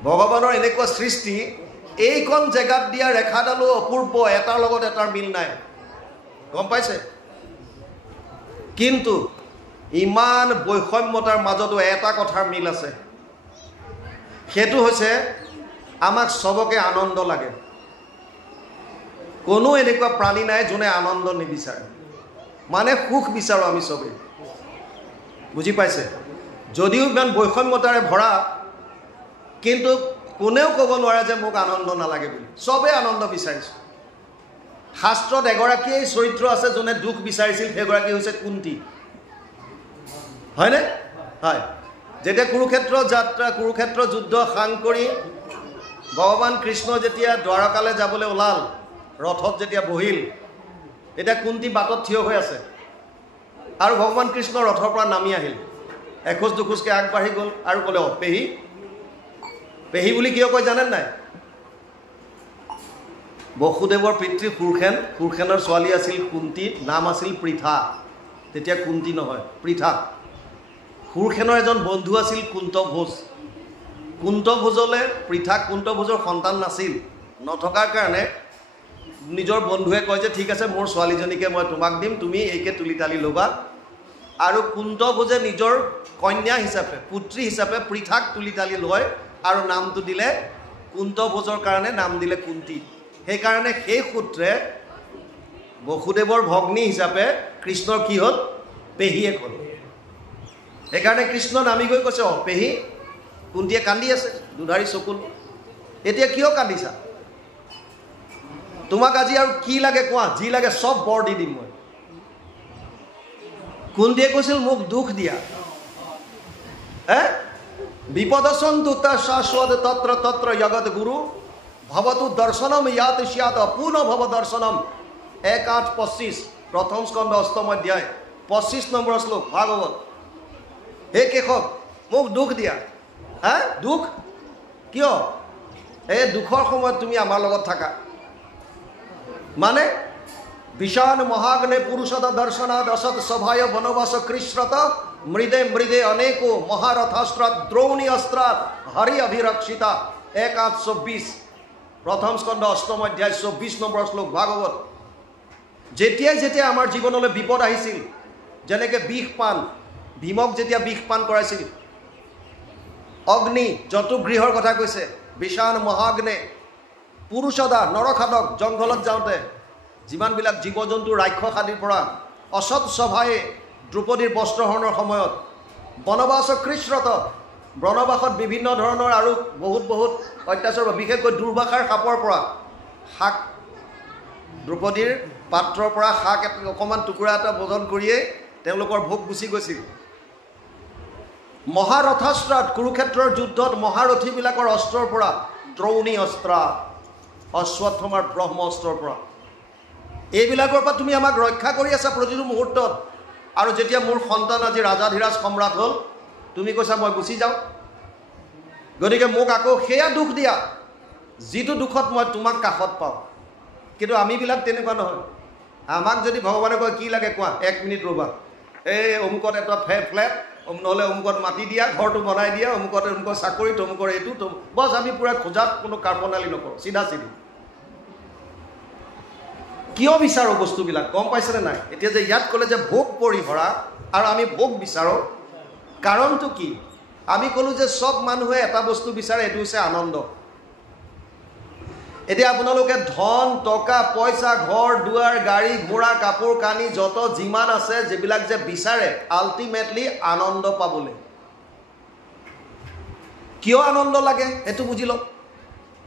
ভগৱানৰ এনেকুৱা সৃষ্টি, এইখন জেগাত দিয়া ৰেখাডালো অপূৰ্ব, এটাৰ লগত এটাৰ মিল নাই। গম পাইছে? কিন্তু ইমান বৈষম্যতাৰ মাজতো এটা কথাৰ মিল আছে, সেইটো হৈছে আমাক সবকে আনন্দ লাগে। কোনো এনেকুৱা প্ৰাণী নাই যোনে আনন্দ নিবিচাৰে, মানে সুখ বিচাৰোঁ আমি সবেই। বুজি পাইছে? যদিও ইমান বৈষম্যতাৰে ভৰা, কিন্তু কোনেও ক'ব নোৱাৰে যে মোক আনন্দ নালাগে বুলি। সবেই আনন্দ বিচাৰিছোঁ। শাস্ত্ৰত এগৰাকীয়ে চৰিত্ৰ আছে যোনে দুখ বিচাৰিছিল, সেইগৰাকী হৈছে কুন্তি। হয়নে? হয়। যেতিয়া কুৰুক্ষেত্ৰ যাত্ৰা, কুৰুক্ষেত্ৰ যুদ্ধ সাং কৰি ভগৱান কৃষ্ণ যেতিয়া দ্বাৰকালৈ যাবলৈ ওলাল, ৰথত যেতিয়া বহিল, তেতিয়া কুন্তি বাটত থিয় হৈ আছে, আৰু ভগৱান কৃষ্ণ ৰথৰ পৰা নামি আহিল, এখোজ দুখোজকৈ আগবাঢ়ি গ'ল আৰু ক'লে, অ পেহী। পেহী বুলি কিয় কয় জানেন নাই? বসুদেৱৰ পিতৃ সুৰসেন, সুৰসেনৰ ছোৱালী আছিল কুন্তি, নাম আছিল পৃথা। তেতিয়া কুন্তি নহয়, পৃথা। সুৰসেনৰ এজন বন্ধু আছিল কুন্তভোজ। কুন্তভোজলৈ পৃথাক, কুন্তভোজৰ সন্তান নাছিল, নথকাৰ কাৰণে নিজৰ বন্ধুৱে কয় যে ঠিক আছে, মোৰ ছোৱালীজনীকে মই তোমাক দিম, তুমি এইকে তুলি তালি ল'বা। আৰু কুন্তভোজে নিজৰ কন্যা হিচাপে, পুত্ৰী হিচাপে পৃথাক তুলি তালি লয়, আৰু নামটো দিলে কুন্তভোজৰ কাৰণে নাম দিলে কুন্তি। সেইকাৰণে সেই সূত্ৰে বসুদেৱৰ ভগ্নী হিচাপে কৃষ্ণৰ কি হ'ল? পেহীয়েক হ'ল। সেইকাৰণে কৃষ্ণ নামি গৈ কৈছে, অ পেহী। কুন্তিয়ে কান্দি আছে, দুধাৰি চকুল। এতিয়া কিয় কান্দিছা? তোমাক আজি আৰু কি লাগে কোৱা, যি লাগে চব বৰ দি দিম মই। কুন্তিয়ে কৈছিল, মোক দুখ দিয়া। বিপদসন দুটা শাশ্বত তত্র তত্র জগৎ গুরু ভবতু দর্শনম ইয়াত স্যাত পুনঃ ভব দর্শনম। 1:8-25 প্রথম স্কন্ধ 8ম অধ্যায় 25 নম্বৰ শ্লোক ভাগৱত। হে কেশৱ, মোক দুখ দিয়া। দুখ কিয়? এই দুখৰ সময়ত তুমি আমাৰ লগত থাকা। মানে বিষাণ মহাগ্নে পুৰুষদ দৰ্শনাদ অসৎ সভায় বনবাস কৃষ্ণত মৃদে মৃদে অনেকো মহারথাস্ত্রাত দ্রৌণী অস্ত্রাত হরি অভিরক্ষিতা। 1:8-24 প্রথম স্কন্ধ 8ম অধ্যায় 24 নম্বৰ শ্লোক ভাগৱত। যেতিয়াই যেতিয়া আমাৰ জীৱনলৈ বিপদ আহিছিল, যেনেকৈ বিষ পান, ভীমক যেতিয়া বিষ পান কৰাইছিল, অগ্নি জতুগৃহৰ কথা কৈছে, বিষাণ মহাগ্নে পুৰুষদা নৰখাদক জংঘলত যাওঁতে যিমানবিলাক জীৱ জন্তু ৰাক্ষস আদিৰ পৰা অসৎ স্বভাৱে দ্ৰৌপদীৰ বস্ত্ৰহৰণৰ সময়ত বনবাস কৃষ্ণত বনবাসত বিভিন্ন ধৰণৰ আৰু বহুত অত্যাচাৰ বিশেষকৈ দুৰ্বাসাৰ সাপৰ পৰা শাক দ্ৰৌপদীৰ পাত্ৰৰ পৰা শাক অকণমান টুকুৰা এটা ভোজন কৰিয়েই তেওঁলোকৰ ভোগ গুচি গৈছিল মহাৰথাস্ত্ৰত কুৰুক্ষেত্ৰৰ যুদ্ধত মহাৰথীবিলাকৰ অস্ত্ৰৰ পৰা দ্ৰোণী অস্ত্ৰ অশ্বত্থমাৰ ব্ৰহ্ম অস্ত্ৰৰ পৰা এইবিলাকৰ পৰা তুমি আমাক ৰক্ষা কৰি আছা প্ৰতিটো মুহূৰ্তত আৰু যেতিয়া মোৰ সন্তান আজি ৰাজাধিৰাজ সম্ৰাট হ'ল তুমি কৈছা মই গুচি যাওঁ গতিকে মোক আকৌ সেয়া দুখ দিয়া যিটো দুখত মই তোমাক কাষত পাওঁ কিন্তু আমিবিলাক তেনেকুৱা নহয় আমাক যদি ভগৱানে কয় কি লাগে কোৱা 1 মিনিট ৰ'বা এই অমুকত এটা ফ্লেট নহ'লে অমুকত মাটি দিয়া ঘৰটো বনাই দিয়া অমুকত অমুকৰ চাকৰি তমুকৰ এইটো বছ আমি পূৰা খোজাত কোনো কাৰ্পণালী নকৰোঁ চিধা কিয় বিচাৰোঁ বস্তুবিলাক গম পাইছেনে নাই এতিয়া যে ইয়াত ক'লে যে ভোগ পৰিভৰা আৰু আমি ভোগ বিচাৰোঁ কাৰণটো কি আমি ক'লোঁ যে চব মানুহে এটা বস্তু বিচাৰে এইটো হৈছে আনন্দ এতিয়া আপোনালোকে ধন টকা পইচা ঘৰ দুৱাৰ গাড়ী ঘোঁৰা কাপোৰ কানি যত যিমান আছে যিবিলাক যে বিচাৰে আল্টিমেটলি আনন্দ পাবলৈ কিয় আনন্দ লাগে এইটো বুজি লওক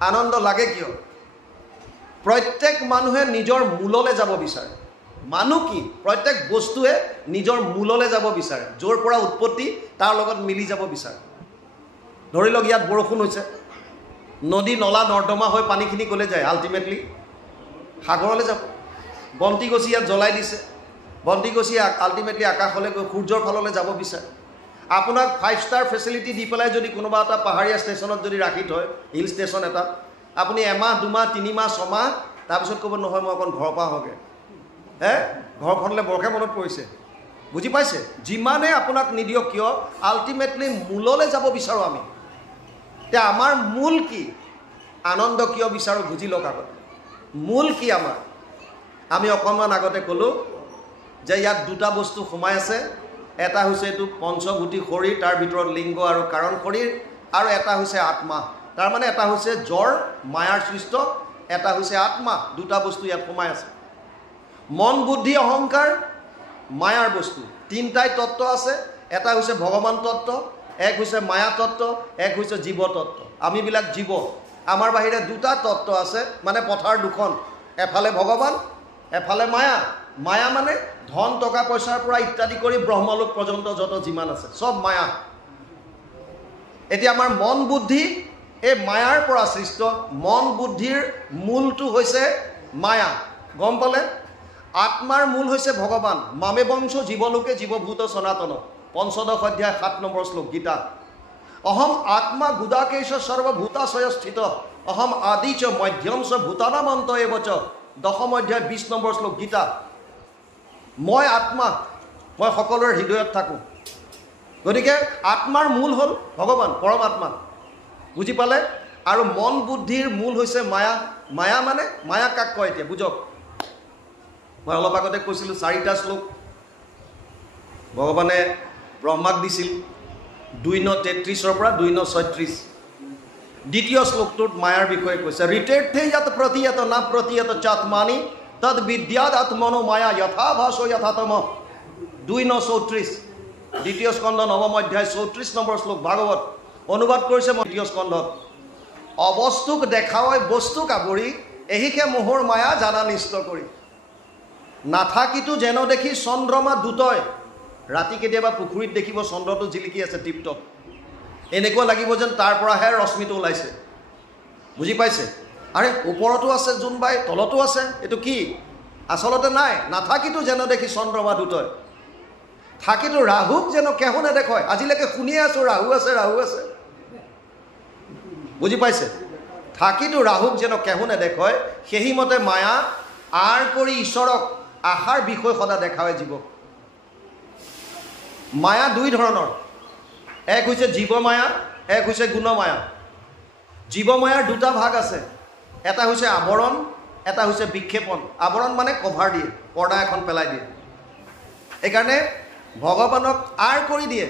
আনন্দ লাগে কিয় প্ৰত্যেক মানুহে নিজৰ মূললৈ যাব বিচাৰে মানুহ কি প্ৰত্যেক বস্তুৱে নিজৰ মূললৈ যাব বিচাৰে য'ৰ পৰা উৎপত্তি তাৰ লগত মিলি যাব বিচাৰে ধৰি লওক ইয়াত বৰষুণ হৈছে নদী নলা নৰ্দমা হৈ পানীখিনি ক'লে যায় আল্টিমেটলি সাগৰলৈ যাব বন্তি গছি ইয়াত জ্বলাই দিছে বন্তি গছি আল্টিমেটলি আকাশলৈ গৈ সূৰ্যৰ ফাললৈ যাব বিচাৰে আপোনাক 5 ষ্টাৰ ফেচিলিটি দি পেলাই যদি কোনোবা এটা পাহাৰীয়া ষ্টেচনত যদি ৰাখি থয় হিল ষ্টেচন এটা আপুনি এমাহ দুমাহ 3 মাহ 6 মাহ তাৰপিছত ক'ব নহয় মই অকণ ঘৰৰ পৰা আহোঁগৈ ঘৰখনলৈ বৰকৈ মনত পৰিছে বুজি পাইছে যিমানে আপোনাক নিদিয়ক কিয় আল্টিমেটলি মূললৈ যাব বিচাৰোঁ আমি এতিয়া আমাৰ মূল কি আনন্দ কিয় বিচাৰোঁ বুজি লওক আগতে মূল কি আমাৰ আমি অকণমান আগতে ক'লোঁ যে ইয়াত দুটা বস্তু সোমাই আছে এটা হৈছে এইটো পঞ্চভূতি শৰীৰ তাৰ ভিতৰত লিংগ আৰু কাৰণ শৰীৰ আৰু এটা হৈছে আত্মা তাৰমানে এটা হৈছে জড় মায়াৰ সৃষ্ট এটা হৈছে আত্মা দুটা বস্তু ইয়াত সোমাই আছে মন বুদ্ধি অহংকাৰ মায়াৰ বস্তু তিনিটাই তত্ত্ব আছে এটা হৈছে ভগৱান তত্ত্ব এক হৈছে মায়া তত্ত্ব এক হৈছে জীৱ তত্ত্ব আমিবিলাক জীৱ আমাৰ বাহিৰে দুটা তত্ত্ব আছে মানে পথাৰ দুখন এফালে ভগৱান এফালে মায়া মায়া মানে ধন টকা পইচাৰ পৰা ইত্যাদি কৰি ব্ৰহ্মলোক পৰ্যন্ত যত যিমান আছে সব মায়া এতিয়া আমাৰ মন বুদ্ধি এই মায়াৰ পৰা সৃষ্ট মন বুদ্ধিৰ মূলটো হৈছে মায়া গম পালে আত্মাৰ মূল হৈছে ভগৱান মামে বংশ জীৱলোকে জীৱভূত সনাতন 15 অধ্যায় 7 নম্বৰ শ্লোক গীতা অহম আত্মা গুদাকেশ সৰ্বভূতাশয় স্থিত অহম আদি চ মধ্যম চ ভূতানামন্ত এবচ 10 অধ্যায় 20 নম্বৰ শ্লোক গীতা মই আত্মা মই সকলোৰ হৃদয়ত থাকোঁ গতিকে আত্মাৰ মূল হ'ল ভগৱান পৰমাত্মা বুজি পালে আৰু মন বুদ্ধিৰ মূল হৈছে মায়া মায়া মানে মায়া কাক কয় এতিয়া বুজক মই অলপ আগতে কৈছিলোঁ 4টা শ্লোক ভগৱানে ব্ৰহ্মাক দিছিল 2:33 পৰা 2:36 দ্বিতীয় শ্লোকটোত মায়াৰ বিষয়ে কৈছে ৰিতেৰ্থে যত প্ৰতিয়ত না প্ৰতিয়ত চাত্মানি তদ বিদ্যাদ আত্মনো মায়া যথা ভাসো যথাতম 2:34 দ্বিতীয় স্কন্ধ 9ম অধ্যায় 34 নম্বৰ শ্লোক ভাগৱত অনুবাদ কৰিছে দ্বিতীয় স্কন্ধত অবস্তুক দেখাওয়াই বস্তুক আৱৰি এহিকে মোহৰ মায়া জানা নিষ্ট কৰি নাথাকিতো যেন দেখি চন্দ্ৰমা দুটয় ৰাতি কেতিয়াবা পুখুৰীত দেখিব চন্দ্ৰটো জিলিকি আছে টিপটপ এনেকুৱা লাগিব যেন তাৰ পৰাহে ৰশ্মিটো ওলাইছে বুজি পাইছে আৰে ওপৰতো আছে জোনবাই তলতো আছে এইটো কি আচলতে নাই নাথাকিতো যেন দেখি চন্দ্ৰমা দুটয় থাকিতো ৰাহুক যেন কেহু নেদেখয় আজিলৈকে শুনিয়ে আছোঁ ৰাহু আছে বুজি পাইছে থাকিতো ৰাহুক যেন কেহু নেদেখয় সেইমতে মায়া আৰ কৰি ঈশ্বৰক আহাৰ বিষয় সদা দেখায় জীৱক মায়া দুই ধৰণৰ এক হৈছে জীৱ মায়া এক হৈছে গুণ মায়া জীৱ মায়াৰ দুটা ভাগ আছে এটা হৈছে আৱৰণ এটা হৈছে বিক্ষেপণ আৱৰণ মানে কভাৰ দিয়ে পৰ্দা এখন পেলাই দিয়ে এইকাৰণে ভগৱানক আৰ কৰি দিয়ে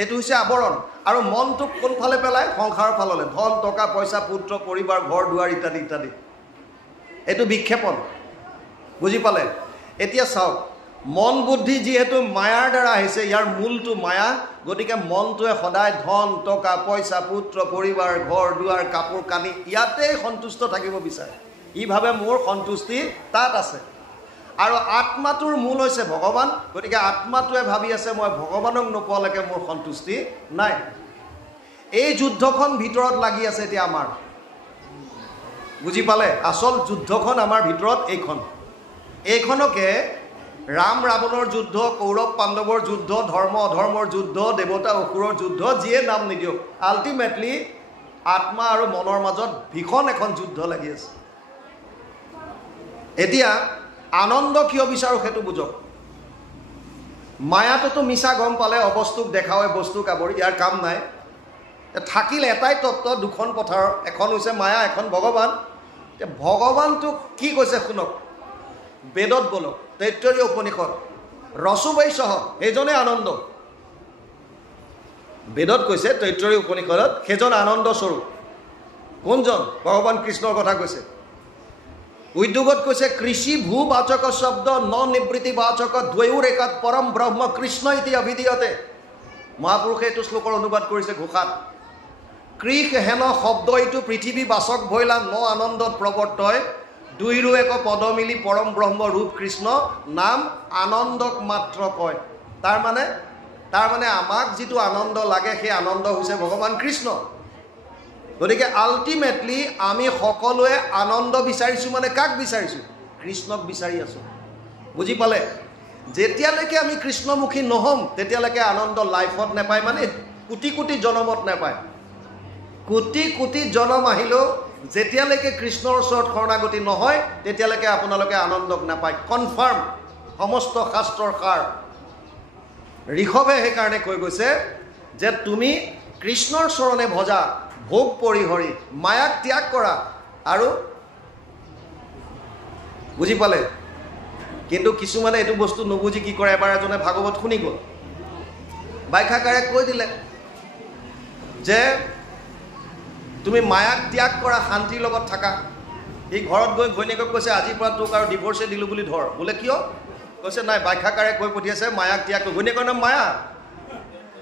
এইটো হৈছে আৱৰণ আৰু মনটোক কোনফালে পেলায় সংসাৰৰ ফাললৈ ধন টকা পইচা পুত্ৰ পৰিবাৰ ঘৰ দুৱাৰ ইত্যাদি ইত্যাদি এইটো বিক্ষেপণ বুজি পালে এতিয়া চাওক মন বুদ্ধি যিহেতু মায়াৰ দ্বাৰা আহিছে ইয়াৰ মূলটো মায়া গতিকে মনটোৱে সদায় ধন টকা পইচা পুত্ৰ পৰিবাৰ ঘৰ দুৱাৰ কাপোৰ কানি ইয়াতেই সন্তুষ্ট থাকিব বিচাৰে ই ভাবে মোৰ সন্তুষ্টি তাত আছে আৰু আত্মাটোৰ মূল হৈছে ভগৱান গতিকে আত্মাটোৱে ভাবি আছে মই ভগৱানক নোপোৱালৈকে মোৰ সন্তুষ্টি নাই এই যুদ্ধখন ভিতৰত লাগি আছে এতিয়া আমাৰ বুজি পালে আসল যুদ্ধখন আমাৰ ভিতৰত এইখনকে ৰাম ৰাৱণৰ যুদ্ধ কৌৰৱ পাণ্ডৱৰ যুদ্ধ ধৰ্ম অধৰ্মৰ যুদ্ধ দেৱতা অসুৰৰ যুদ্ধ যিয়ে নাম নিদিয়ক আল্টিমেটলি আত্মা আৰু মনৰ মাজত ভীষণ এখন যুদ্ধ লাগি আছে এতিয়া আনন্দ কিয় বিচাৰোঁ সেইটো বুজক মায়াটোতো মিছা গম পালে অবস্তুক দেখাওৱে বস্তু কাবৰি ইয়াৰ কাম নাই থাকিল এটাই তত্ত্ব দুখন পথাৰৰ এখন হৈছে মায়া এখন ভগৱান ভগৱানটোক কি কৈছে শুনক বেদত বলক তৈত্তৰীয় উপনিষদ ৰসুবৈসহ সেইজনে আনন্দ বেদত কৈছে তৈত্তৰীয় উপনিষদত সেইজন আনন্দ স্বৰূপ কোনজন ভগৱান কৃষ্ণৰ কথা কৈছে উদ্যোগত কৈছে কৃষি ভূবাচক শব্দ ন নিবৃত্তি বাচক দ্বয়োৰ একাত পৰম ব্ৰহ্ম কৃষ্ণ ইতি অভিধীয়তে মহাপুৰুষে এইটো শ্লোকৰ অনুবাদ কৰিছে ঘোষাত কৃষ হেন শব্দ এইটো পৃথিৱী বাচক ভৈলা ন আনন্দত প্ৰৱৰ্তয় দুইৰো এক পদ মিলি পৰম ব্ৰহ্ম ৰূপ কৃষ্ণ নাম আনন্দক মাত্ৰ কয় তাৰমানে আমাক যিটো আনন্দ লাগে সেই আনন্দ হৈছে ভগৱান কৃষ্ণ গতিকে আল্টিমেটলি আমি সকলোৱে আনন্দ বিচাৰিছোঁ মানে কাক বিচাৰিছোঁ কৃষ্ণক বিচাৰি আছোঁ বুজি পালে যেতিয়ালৈকে আমি কৃষ্ণমুখী নহ'ম তেতিয়ালৈকে আনন্দ লাইফত নাপায় মানে কোটি কোটি জনমত নাপায় কোটি কোটি জনম আহিলেও যেতিয়ালৈকে কৃষ্ণৰ ওচৰত শৰণাগতি নহয় তেতিয়ালৈকে আপোনালোকে আনন্দক নাপায় কনফাৰ্ম সমস্ত শাস্ত্ৰৰ সাৰ ঋষভে সেইকাৰণে কৈ গৈছে যে তুমি কৃষ্ণৰ চৰণে ভজা ভোগ পৰিহৰি মায়াক ত্যাগ কৰা আৰু বুজি পালে কিন্তু কিছুমানে এইটো বস্তু নুবুজি কি কৰে এবাৰ এজনে ভাগৱত শুনি গ'ল ব্যাখ্যাকাৰে কৈ দিলে যে তুমি মায়াক ত্যাগ কৰা শান্তিৰ লগত থাকা এই ঘৰত গৈ ঘৈণীয়েকক কৈছে আজিৰ পৰা তোক আৰু ডিভোৰ্চে দিলোঁ বুলি ধৰ বোলে কিয় কৈছে নাই ব্যাখ্যাকাৰে কৈ পঠিয়াইছে মায়াক ত্যাগ কৰি ঘৈণীয়েকৰ নাম মায়া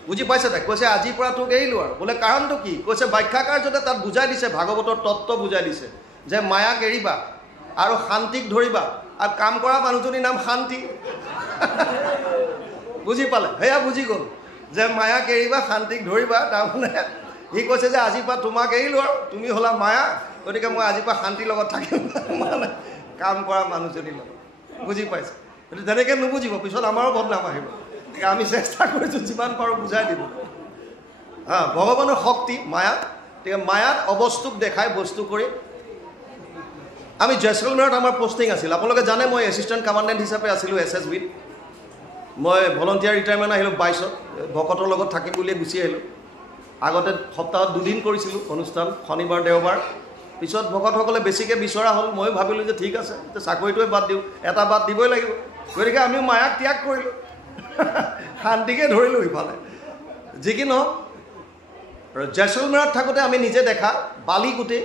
বুজি পাইছে তাই কৈছে আজিৰ পৰা তোক এৰিলোঁ আৰু বোলে কাৰণটো কি কৈছে ব্যাখ্যাকাৰ যদি তাত বুজাই দিছে ভাগৱতৰ তত্ত্ব বুজাই দিছে যে মায়াক এৰিবা আৰু শান্তিক ধৰিবা আৰু কাম কৰা মানুহজনীৰ নাম শান্তি বুজি পালে সেয়া বুজি গ'ল যে মায়াক এৰিবা শান্তিক ধৰিবা তাৰমানে সি কৈছে যে আজিৰ পৰা তোমাক এৰিলোঁ আৰু তুমি হ'লা মায়া গতিকে মই আজিৰ পৰা শান্তিৰ লগত থাকিম মানে কাম কৰা মানুহজনীৰ লগত বুজি পাইছে তেনেকৈ নুবুজিব পিছত আমাৰো বদনাম আহিব আমি চেষ্টা কৰিছোঁ যিমান পাৰোঁ বুজাই দিব ভগৱানৰ শক্তি মায়াত মায়াত অবস্তুক দেখাই বস্তু কৰি আমি জেছলমেৰত আমাৰ পোষ্টিং আছিল আপোনালোকে জানে মই এছিষ্টেণ্ট কমাণ্ডেণ্ট হিচাপে আছিলোঁ SSBত মই ভলণ্টিয়াৰ ৰিটায়াৰমেণ্ট আহিলোঁ 22ত ভকতৰ লগত থাকিম বুলিয়ে গুচি আহিলোঁ আগতে সপ্তাহত 2 দিন কৰিছিলোঁ অনুষ্ঠান শনিবাৰ দেওবাৰ পিছত ভকতসকলে বেছিকৈ বিচৰা হ'ল ময়ো ভাবিলোঁ যে ঠিক আছে চাকৰিটোৱে বাদ দিওঁ এটা বাদ দিবই লাগিব গতিকে আমিও মায়াক ত্যাগ কৰিলোঁ শান্তিকে ধৰিলোঁ ইফালে যি কি নহওক জেছলমেৰত থাকোঁতে আমি নিজে দেখা বালি গোটেই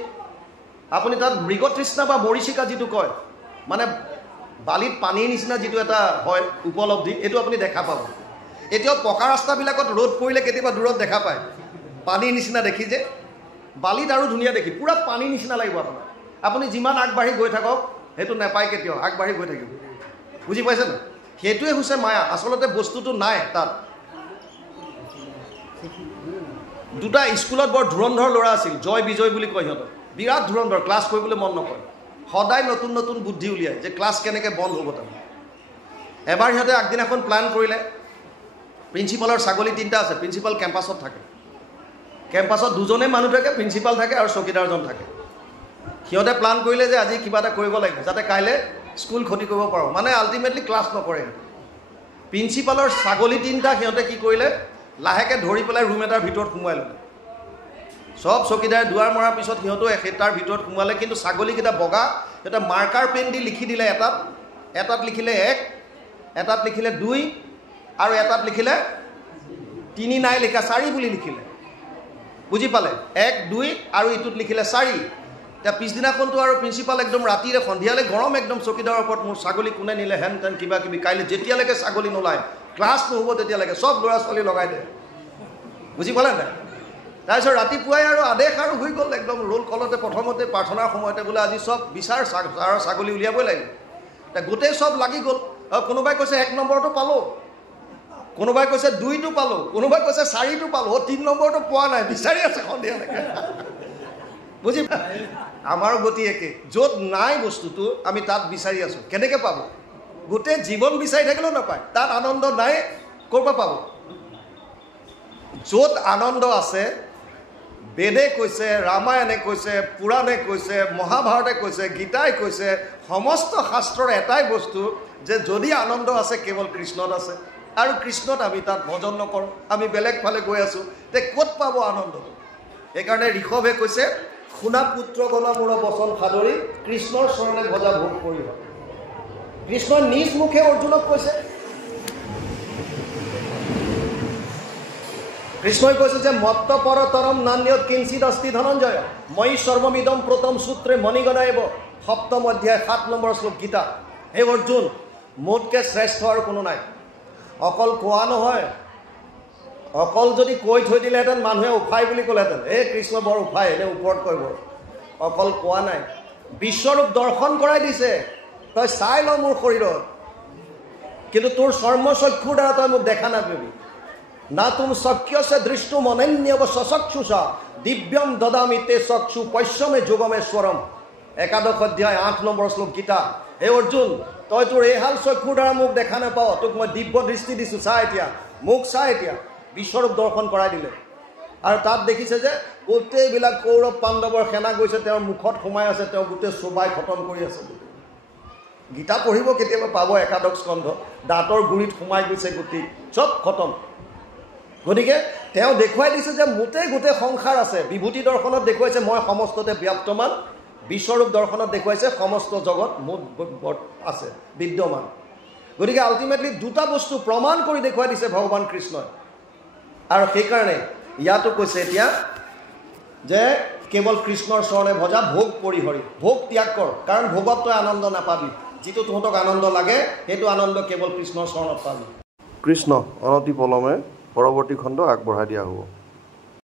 আপুনি তাত মৃগতৃষ্ণা বা মৰিচিকা যিটো কয় মানে বালিত পানীৰ নিচিনা যিটো এটা হয় উপলব্ধি এইটো আপুনি দেখা পাব এতিয়াও পকা ৰাস্তাবিলাকত ৰ'দ পৰিলে কেতিয়াবা দূৰত দেখা পায় পানীৰ নিচিনা দেখি যে বালিত আৰু ধুনীয়া দেখি পূৰা পানীৰ নিচিনা লাগিব আপোনাৰ আপুনি যিমান আগবাঢ়ি গৈ থাকক সেইটো নাপায় কেতিয়াও আগবাঢ়ি গৈ থাকিব বুজি পাইছে ন সেইটোৱে হৈছে মায়া আচলতে বস্তুটো নাই তাত দুটা স্কুলত বৰ ধুৰন্ধৰ ল'ৰা আছিল জয় বিজয় বুলি কয় সিহঁতক বিৰাট ধুৰন্ধৰ ক্লাছ কৰিবলৈ মন নকৰে সদায় নতুন নতুন বুদ্ধি উলিয়ায় যে ক্লাছ কেনেকৈ বন্ধ হ'ব তাৰমানে এবাৰ সিহঁতে আগদিনাখন প্লান কৰিলে প্ৰিন্সিপালৰ ছাগলী 3টা আছে প্ৰিন্সিপাল কেম্পাছত থাকে কেম্পাছত 2জনে মানুহ থাকে প্ৰিন্সিপাল থাকে আৰু চকীদাৰজন থাকে সিহঁতে প্লান কৰিলে যে আজি কিবা এটা কৰিব লাগিব যাতে কাইলৈ স্কুল ক্ষতি কৰিব পাৰোঁ মানে আল্টিমেটলি ক্লাছ নকৰে প্ৰিন্সিপালৰ ছাগলী 3টা সিহঁতে কি কৰিলে লাহেকৈ ধৰি পেলাই ৰুম এটাৰ ভিতৰত সোমোৱাই ল'লে সব চকীদাৰে দুৱাৰ মৰাৰ পিছত সিহঁতেও তাৰ ভিতৰত সোমালে কিন্তু ছাগলীকেইটা বগা সিহঁতে মাৰ্কাৰ পেন দি লিখি দিলে এটাত লিখিলে 1 এটাত লিখিলে 2 আৰু এটাত লিখিলে 3 নাই লিখা 4 বুলি লিখিলে বুজি পালে 1 2 আৰু ইটোত লিখিলে 4 এতিয়া পিছদিনাখনতো আৰু প্ৰিন্সিপাল একদম ৰাতিৰে সন্ধিয়ালৈ গৰম একদম চকীদাৰৰ ওপৰত মোৰ ছাগলী কোনে নিলে হেন তেন কিবা কিবি কাইলৈ যেতিয়ালৈকে ছাগলী নোলায় ক্লাছ নহ'ব তেতিয়ালৈকে চব ল'ৰা ছোৱালী লগাই দে বুজি পালে নাই তাৰপিছত ৰাতিপুৱাই আৰু আদেশ আৰু হৈ গ'ল একদম ৰোল কলতে প্ৰথমতে প্ৰাৰ্থনাৰ সময়তে বোলে আজি চব বিচাৰ ছাগলী উলিয়াবই লাগিব এতিয়া গোটেই চব লাগি গ'ল কোনোবাই কৈছে 1 নম্বৰটো পালোঁ কোনোবাই কৈছে 2টো পালোঁ কোনোবাই কৈছে 4টো পালোঁ 3 নম্বৰটো পোৱা নাই বিচাৰি আছে সন্ধিয়ালৈকে বুজি আমাৰো গতি একে য'ত নাই বস্তুটো আমি তাত বিচাৰি আছোঁ কেনেকৈ পাব গোটেই জীৱন বিচাৰি থাকিলেও নাপায় তাত আনন্দ নাই ক'ৰ পৰা পাব য'ত আনন্দ আছে বেদে কৈছে ৰামায়ণে কৈছে পুৰাণে কৈছে মহাভাৰতে কৈছে গীতাই কৈছে সমস্ত শাস্ত্ৰৰ এটাই বস্তু যে যদি আনন্দ আছে কেৱল কৃষ্ণত আছে আৰু কৃষ্ণত আমি তাত ভজন নকৰোঁ আমি বেলেগ ফালে গৈ আছোঁ তে ক'ত পাব আনন্দটো সেইকাৰণে ঋষভে কৈছে শুনা পুত্ৰ গণা মোৰ বচন সাদৰি কৃষ্ণৰ চৰণে ভজা ভোগ কৰিব কৃষ্ণ নিজ মুখে অৰ্জুনক কৈছে কৃষ্ণই কৈছে যে মত্ত পৰতৰম নান্যত কিঞ্চিত অস্তি ধনঞ্জয় মই সৰ্বমিদম প্ৰথম সূত্ৰে মণিগণাইব 7ম অধ্যায় 7 নম্বৰ শ্লোক গীতা হে অৰ্জুন মোতকৈ শ্ৰেষ্ঠ আৰু কোনো নাই অকল কোৱা নহয় অকল যদি কৈ থৈ দিলেহেঁতেন মানুহে উফাই বুলি ক'লেহেঁতেন এই কৃষ্ণ বৰ উফাই এনে ওপৰত কৰিব অকল কোৱা নাই বিশ্বৰূপ দৰ্শন কৰাই দিছে তই চাই ল মোৰ শৰীৰত কিন্তু তোৰ চৰ্মচক্ষুৰ দ্বাৰা তই মোক দেখা নাপাবি না তুম সখ্যসে দৃষ্টুম অনন্যব সচক্ষুষা দিব্যম দদামি তে চক্ষু পশ্যমে যোগমেশ্বৰম 11 অধ্যায় 8 নম্বৰ শ্লোক গীতা হে অৰ্জুন তই তোৰ এইহাল চক্ষুৰ দ্বাৰা মোক দেখা নাপাৱ তোক মই দিব্য দৃষ্টি দিছোঁ চা এতিয়া মোক চা এতিয়া বিশ্বৰূপ দৰ্শন কৰাই দিলে আৰু তাত দেখিছে যে গোটেইবিলাক কৌৰৱ পাণ্ডৱৰ সেনা গৈছে তেওঁৰ মুখত সোমাই আছে তেওঁ গোটেই চোবাই খতম কৰি আছে গীতা পঢ়িব কেতিয়াবা পাব 11 স্কন্ধ দাঁতৰ গুৰিত সোমাই গৈছে গোটেই চব খতম গতিকে তেওঁ দেখুৱাই দিছে যে গোটেই সংসাৰ আছে বিভূতি দৰ্শনত দেখুৱাইছে মই সমস্ততে ব্যাপ্তমান বিশ্বৰূপ দৰ্শনত দেখুৱাইছে সমস্ত জগত মোৰ আছে বিদ্যমান গতিকে আল্টিমেটলি দুটা বস্তু প্ৰমাণ কৰি দেখুৱাই দিছে ভগৱান কৃষ্ণই আৰু সেইকাৰণে ইয়াতো কৈছে এতিয়া যে কেৱল কৃষ্ণৰ চৰণে ভজা ভোগ পৰিহৰি ভোগ ত্যাগ কৰ কাৰণ ভোগত তই আনন্দ নাপাবি যিটো তহঁতক আনন্দ লাগে সেইটো আনন্দ কেৱল কৃষ্ণৰ চৰণত পাবি কৃষ্ণ অনতি পলমে পৰৱৰ্তী খণ্ড আগবঢ়াই দিয়া হ'ব